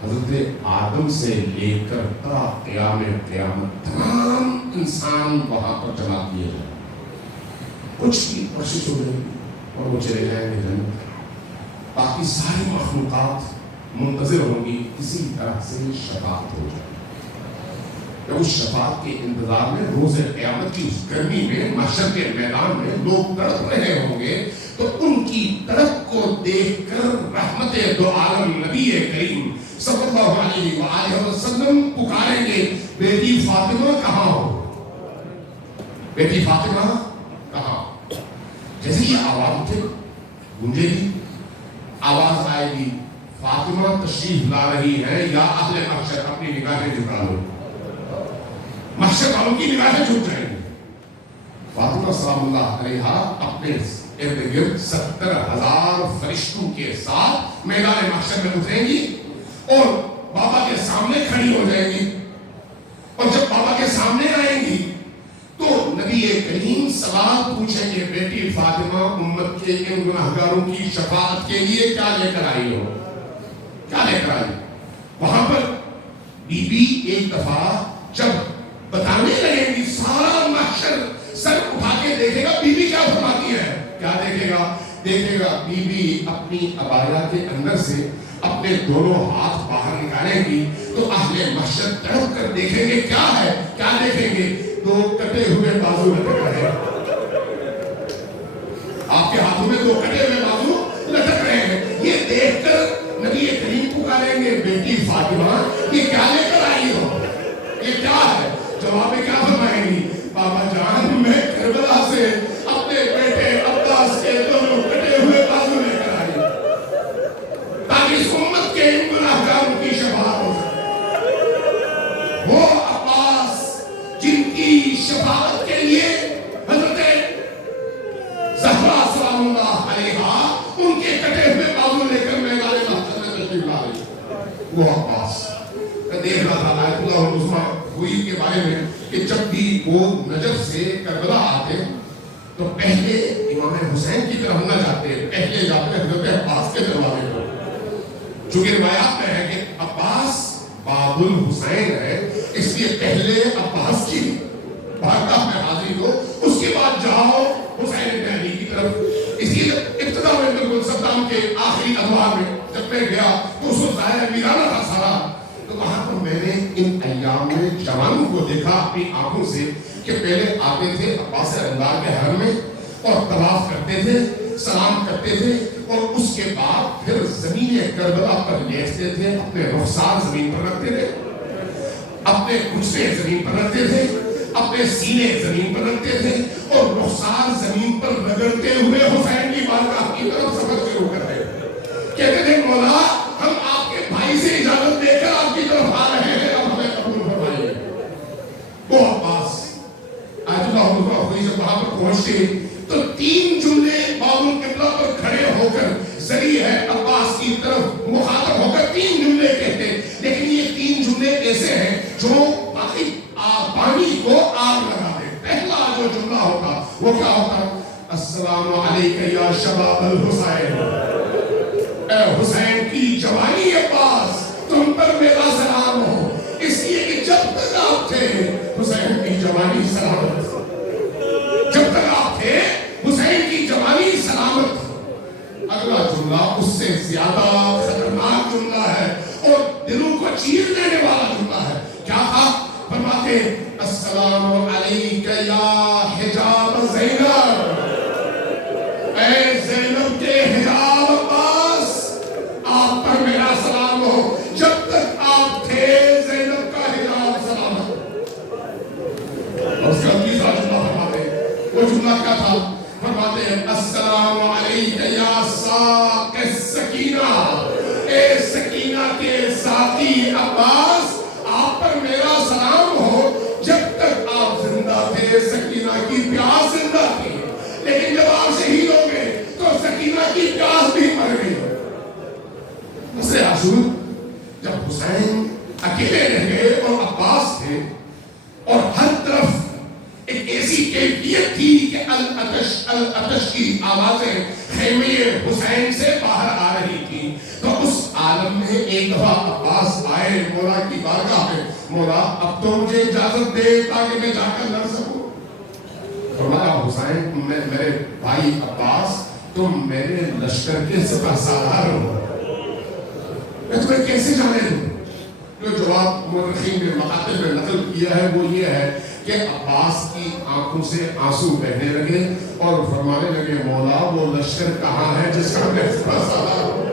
حضرت آدم سے لے کر تا قیام قیامت تمام انسان وہاں پر جمع کیے جائیں، کچھ کی کوشش ہو جائے گی اور وہ چلے جائیں گے جنت۔ باقی ساری مخلوقات منتظر ہوں گی کسی طرح سے شفاعت ہو جائے۔ جب اس شفاعت کے انتظار میں روز قیامت کی اس گرمی میں محشر کے میدان میں لوگ تڑپ رہے ہوں گے، تو ان کی تڑپ کو دیکھ کر رحمت دو عالم نبی کریم صلی اللہ علیہ وآلہ وسلم پکاریں گے، بیٹی فاطمہ کہاں ہو؟ بیٹی فاطمہ کہاں؟ جیسے یہ آواز اٹھے گونجے گی، آواز آئے گی، فاطمہ تشریف لا رہی ہے یا اہل محشر اپنی نگاہیں جھکا لو۔ محشر والوں کی نگاہیں جھک جائیں گی۔ فاطمہ سلام اللہ علیہا اپنے ارد گرد 70,000 فرشتوں کے ساتھ میدان محشر میں اتریں گی اور بابا کے سامنے کھڑی ہو جائیں گی، اور جب بابا کے سامنے آئیں گی تو نبی کریم سوال پوچھیں گے، بیٹی فاطمہ امت کے ان گناہگاروں کی شفاعت کے لیے کیا لے کر آئی ہو؟ کیا لے کر آئی؟ وہاں پر بی بی ایک دفعہ جب بتانے لگے گی، سارا محشر سر اٹھا کے دیکھے گا بی بی کیا فرماتی ہے۔ کیا دیکھے گا؟ دیکھے گا بی بی اپنی عبایا کے اندر سے اپنے دونوں ہاتھ باہر نکالیں گی تو اہل محشر تڑپ کر دیکھیں گے کیا ہے؟ کیا دیکھیں گے؟ 2 کٹے ہوئے بازو لٹک رہے ہیں۔ آپ کے ہاتھوں میں 2 کٹے ہوئے بازو لٹک رہے ہیں۔ یہ دیکھ کر نبی کریم پکاریں گے، بیٹی فاطمہ یہ کیا لے کر آئی ہو؟ یہ کیا ہے؟ جواب میں کیا فرمائیں گی؟ بابا جان میں کربلا سے اپنے بیٹے عباس کے 2 کٹے ہوئے بازو لے کر آئی تاکہ اس امت کے ان گناہگاروں کی شفاعت ہو سکے۔ وہ عباس جن کی شفاعت کے لیے حضرت زہرا سلام اللہ علیہا ان کے کٹے ہوئے بازو لے کر میدان محشر میں تشریف لا رہی، وہ عباس دیکھ رہا تھا آیت اللہ العظمیٰ ہوئی کے بارے میں کہ جب بھی وہ نجف سے کربلا آتے تو پہلے امام حسین کی طرف نہ جاتے، پہلے جاتے حضرت عباس کے دروازے پر۔ چونکہ روایات میں ہے کہ عباس باب الحسین ہے، اس لیے پہلے عباس کی بارگاہ میں حاضری ہو، اس کے بعد جاؤ حسین بن علی کی طرف۔ اس لیے ابتدا میں بالکل صدام کے آخری ادوار میں جب میں گیا تو اس وقت ظاہر میرانہ تھا سارا، تو وہاں پر میں نے ان ایام میں جوانوں کو دیکھا اپنی آنکھوں سے کہ پہلے آتے تھے عباس علمدار کے حرم میں اور طواف کرتے تھے، سلام کرتے تھے، اور اس کے بعد پھر زمین کربلا پر لیٹتے تھے، اپنے رخسار زمین پر رکھتے تھے، اپنے گھٹنے زمین پر رکھتے تھے، اپنے سینے زمین پر رکھتے تھے، اور رخسار زمین پر رگڑتے ہوئے حسین کی بارگاہ کی طرف سفر شروع کرتے تھے۔ کہتے تھے مولا ہم آپ کے بھائی سے اجازت دے کر آپ کی طرف آ رہے ہیں، اب ہمیں قبول فرمائیے۔ وہ عباس آیت اللہ العظمیٰ ہوئی جب وہاں پر پہنچتے تو 3 جملے باب القبلہ پر کھڑے ہو کر ذریعہ ہے عباس کی طرف مخاطب ہو کر 3 جملے کہتے ہیں، لیکن یہ 3 جملے ایسے ہیں جو باقی پانی کو آگ لگا دے۔ پہلا جو جملہ ہوتا وہ کیا ہوتا؟ السلام علیکہ یا شباب الحسین، اے حسین کی جوانی عباس، تم پر میرا سلام ہو، اس لیے کہ جب تک آپ تھے حسین کی جوانی سلامت، جب تک آپ تھے حسین کی جوانی سلامت۔ اگلا جملہ اس سے زیادہ خطرناک جملہ ہے اور دلوں کو چیر دینے والا جملہ ہے۔ کیا تھا؟ فرماتے السلام علیکہ یا حجاب زینب، اے زینب کے حجاب عباس، آپ پر میرا سلام ہو، جب تک آپ تھے زینب کا حجاب سلامت۔ اور اس کا تیسرا جملہ فرماتے، وہ جملہ کیا تھا؟ فرماتے ہیں السلام علیکہ یا ساق السکینہ، اے سکینہ کے ساقی عباس، آپ پر میرا سلام ہو، جب تک آپ زندہ تھے سکینہ کی پیاس زندہ تھی، لیکن جب آپ شہید ہو گئے تو سکینہ کی پیاس بھی مر گئی۔ مسئلہ عاشور، جب حسین اکیلے رہ گئے اور عباس تھے اور ہر طرف ایک ایسی کیفیت تھی کہ العطش کی آوازیں خیمے حسین سے باہر آ رہی تھی، تو اس عالم میں ایک دفعہ عباس آئے مولا کی بارگاہ میں، مولا اب تو مجھے اجازت دے تاکہ میں جا کر لڑ سکوں۔ فرمایا حسین، میرے بھائی عباس، تم میرے لشکر کے سپہ سالار ہو، میں تمہیں کیسے جانے دوں؟ جو جواب مورخین نے مقاطع میں نقل کیا ہے وہ یہ ہے کہ عباس کی آنکھوں سے آنسو بہنے لگے اور فرمانے لگے مولا وہ لشکر کہاں ہے جس کا میں سپہ سالار ہوں؟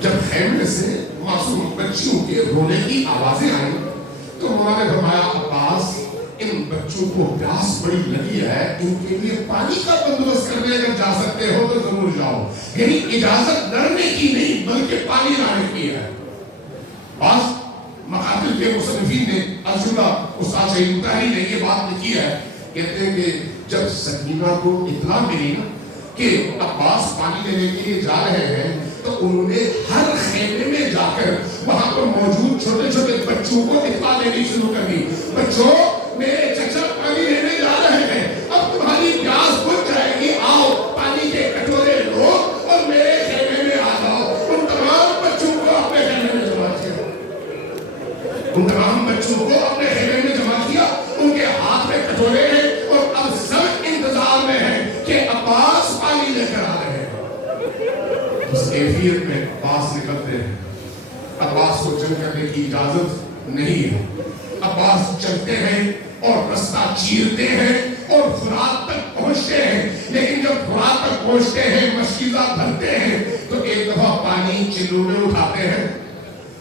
جب خیمے سے معصوم بچیوں کے رونے کی آوازیں آئیں تو مولا نے فرمایا عباس، ان بچوں کو پیاس بڑی لگی ہے، ان کے لیے پانی کا بندوبست کرنے اگر جا سکتے ہو تو ضرور جاؤ، یعنی اجازت لڑنے کی نہیں بلکہ پانی لانے کی ہے۔ بعض مقاتل کے مصنفین نے الجملہ استاد شہید مطہری نے یہ بات لکھی ہے، کہتے ہیں کہ جب سکینہ کو اطلاع ملی نا کہ عباس پانی لینے کے لیے جا رہے ہیں تو انہوں نے ہر خیمے میں جا کر وہاں پر موجود چھوٹے چھوٹے بچوں کو اطلاع دینی شروع کر دی، بچوں میرے چچا پانی لینے جا رہے ہیں، اب تمہاری پیاس بجھ جائے گی، آؤ پانی کے کٹورے لو اور میرے خیمے میں آ جاؤ۔ ان تمام بچوں کو اپنے خیمے میں جمع کیا، ان تمام بچوں کو اپنے خیمے میں جمع کیا، ان کے ہاتھ میں کٹورے ہیں اور اب سب انتظار میں ہیں کہ عباس پانی لے کر آ رہے ہیں۔ اس کیفیت میں عباس نکلتے ہیں، عباس کو جنگ کرنے کی اجازت نہیں ہے، عباس چلتے ہیں اور رستہ چیرتے ہیں اور فرات تک پہنچتے ہیں، لیکن جب فرات تک پہنچتے ہیں مشکیزہ بھرتے ہیں تو ایک دفعہ پانی چلو میں اٹھاتے ہیں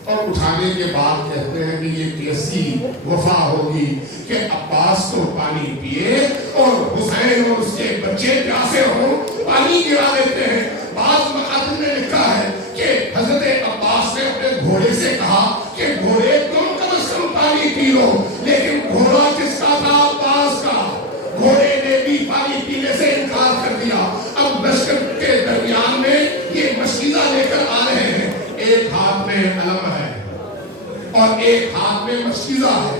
اور اٹھانے کے بعد کہتے ہیں کہ یہ کیسی وفا ہوگی کہ عباس تو پانی پیے اور حسین اور اس کے بچے پیاسے ہوں، پانی گرا دیتے ہیں۔ بعض مقاتل نے لکھا ہے کہ حضرت عباس نے اپنے گھوڑے سے کہا کہ گھوڑے تم کم از کم پانی پی لو، لیکن گھوڑا کس کا تھا؟ عباس کا۔ گھوڑے نے بھی پانی پینے سے انکار کر دیا۔ اب لشکر کے درمیان میں یہ مشکیزہ لے کر آ رہے ہیں، ایک ہاتھ میں علم ہے اور ایک ہاتھ میں مشکیزہ ہے،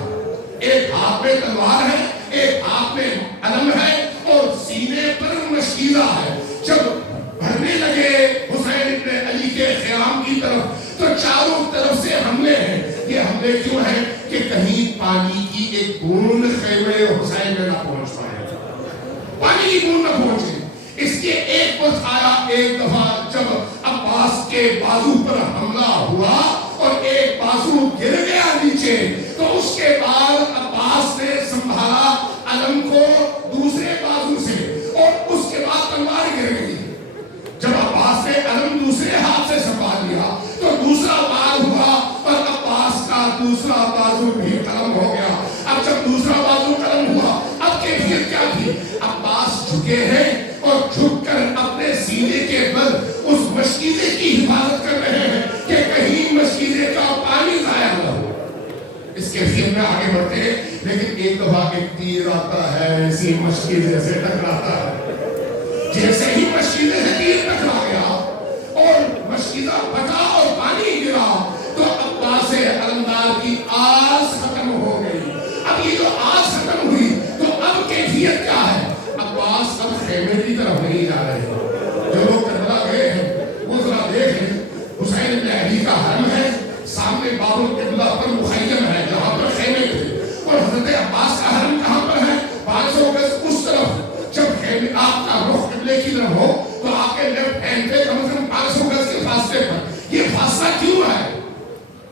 ایک ہاتھ میں تلوار ہے، ایک ہاتھ میں علم ہے اور سینے پر مشکیزہ ہے۔ جب بڑھنے لگے حسین ابن علی کے خیام کی طرف تو چاروں طرف سے حملے ہیں۔ یہ حملے کیوں ہیں کہ کہیں پانی کی ایک بوند خیمے حسین میں نہ پہنچ پائے، پانی کی بوند نہ پہنچے۔ اس کے ایک وقت آیا ایک دفعہ جب عباس کے بازو پر حملہ ہوا اور ایک بازو گر گیا نیچے، تو اس کے بعد عباس نے سنبھالا علم کو دوسرے بازو سے اور اس کے بعد تلوار گر گئی۔ جب عباس نے علم دوسرے ہاتھ سے سنبھال لیا تو دوسرا وار ہوا اور عباس کا دوسرا بازو بھی قلم ہو گیا۔ اب جب دوسرا بازو قلم ہوا اب کیفیت کیا تھی؟ عباس جھکے ہیں اور جھک کر اپنے سینے کے بل اس مشکیزے کی حفاظت کر رہے ہیں کہ کہیں مشکیزے کا پانی ضائع نہ ہو۔ اس کیفیت میں آگے بڑھتے ہیں، لیکن ایک دفعہ ایک تیر آتا ہے اسی مشکیزے سے ٹکراتا ہے جیسے ہی مشکل سے تیر ٹکرا گیا اور مشکلہ پھٹا اور پانی گرا تو عباس علمدار کی آس ختم ہو گئی. اب یہ جو آس ختم ہوئی تو اب کیفیت کیا ہے؟ عباس اب خیمے کی طرف نہیں جا رہے ہیں. جو لوگ کربلا گئے ہیں وہ ذرا دیکھیں، حسین بن علی کا حرم ہے، سامنے باب القبلہ پر مخیم ہے جہاں پر خیمے تھے، اور حضرت عباس کا حرم کہاں پر ہے؟ 500 گز اس طرف. جب خیمے آپ کا رخ قبلے کی طرف ہو تو آپ کے لیفٹ ہینڈ پہ کم از کم 500 گز کے فاصلے پر. یہ فاصلہ کیوں ہے؟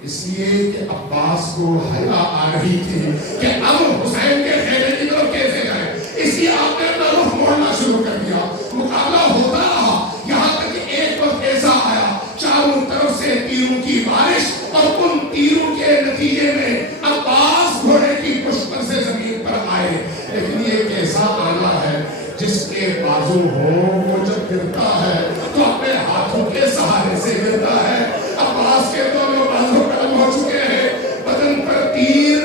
اس لیے کہ عباس کو حیا آ رہی تھی کہ اب حسین کے خیمے کی طرف کیسے جائیں. اس لیے آپ نے اپنا رخ موڑنا شروع کر دیا. مقابلہ ہوتا رہا یہاں تک کہ ایک وقت ایسا آیا چاروں طرف سے تیروں کی بارش، اور ان تیروں کے نتیجے میں عباس گھوڑے کی پشت پر سے زمین پر آئے. لیکن یہ کیسا آنا ہے جس کے بازو ہو وہ جب گرتا ہے تو اپنے ہاتھوں کے سہارے سے گرتا ہے. عباس کے دونوں بازو قلم ہو چکے ہیں، بدن پر تیر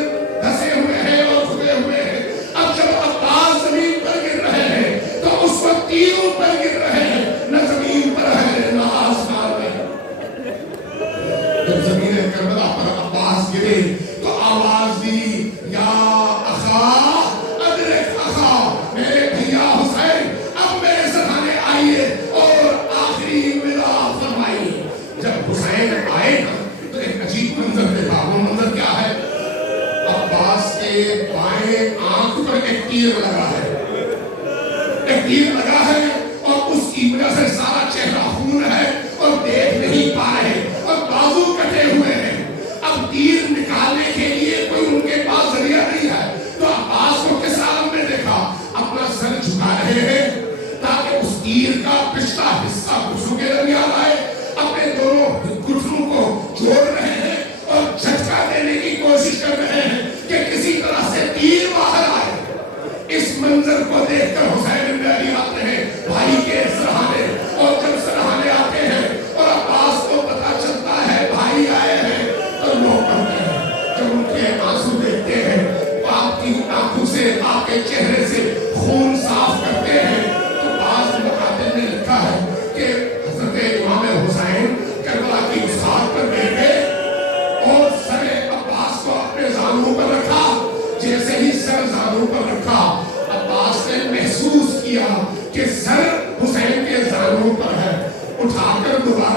دھسے ہوئے ہیں اور کھدے ہوئے ہیں. اب جب عباس زمین پر گر رہے ہیں تو اس وقت تیروں پر گر رہے ہیں، نہ زمین پر ہے نہ آسمان میں. جب زمین کربلا پر عباس گرے تو آواز دی، یا اخا ادرک اخا، میرے بھیا حسین اب میرے سرحانے آئیے اور آخری ودا فرمائیے. جب حسین آئے تو ایک عجیب منظر دیکھا. وہ منظر کیا ہے؟ عباس کے بائیں آنکھ پر ایک تیر لگا ہے، ایک تیر لگا ہے، اور اس کی وجہ سے سارا چہرہ خون ہے اور دیکھ نہیں پا رہے اور بازو کٹے ہوئے ہیں. اب تیر نکالنے کے لیے کوئی ان کے پاس ذریعہ نہیں ہے تو عباس کو کس عالم میں دیکھا؟ اپنا سر جھکا رہے ہیں تاکہ اس تیر کا پچھلا حصہ گھٹنوں کے درمیان آئے. اپنے دونوں گھٹنوں کو جوڑ رہے ہیں اور جھٹکا دینے کی کوشش کر رہے ہیں کہ کسی طرح سے تیر باہر آئے. اس منظر کو دیکھ کر حسین بن علی آتے ہیں بھائی کے سرحانے، اور جب سرحانے آتے ہیں اور عباس کو پتا چلتا ہے بھائی آئے ہیں تو لوگ کہتے ہیں، جب ان کے آنسو دیکھتے ہیں آپ کی آنکھوں سے آپ کے چہرے سے خون صاف کرتے ہیں. تو بعض مکاتب نے لکھا ہے کہ حضرت امام حسین کربلا کی اس گھاٹ پر بیٹھے اور سر عباس کو اپنے زانوں پر رکھا. جیسے ہی سر زانوں پر رکھا عباس نے محسوس کیا کہ سر حسین کے زانوں پر ہے. اٹھا کر دوبارہ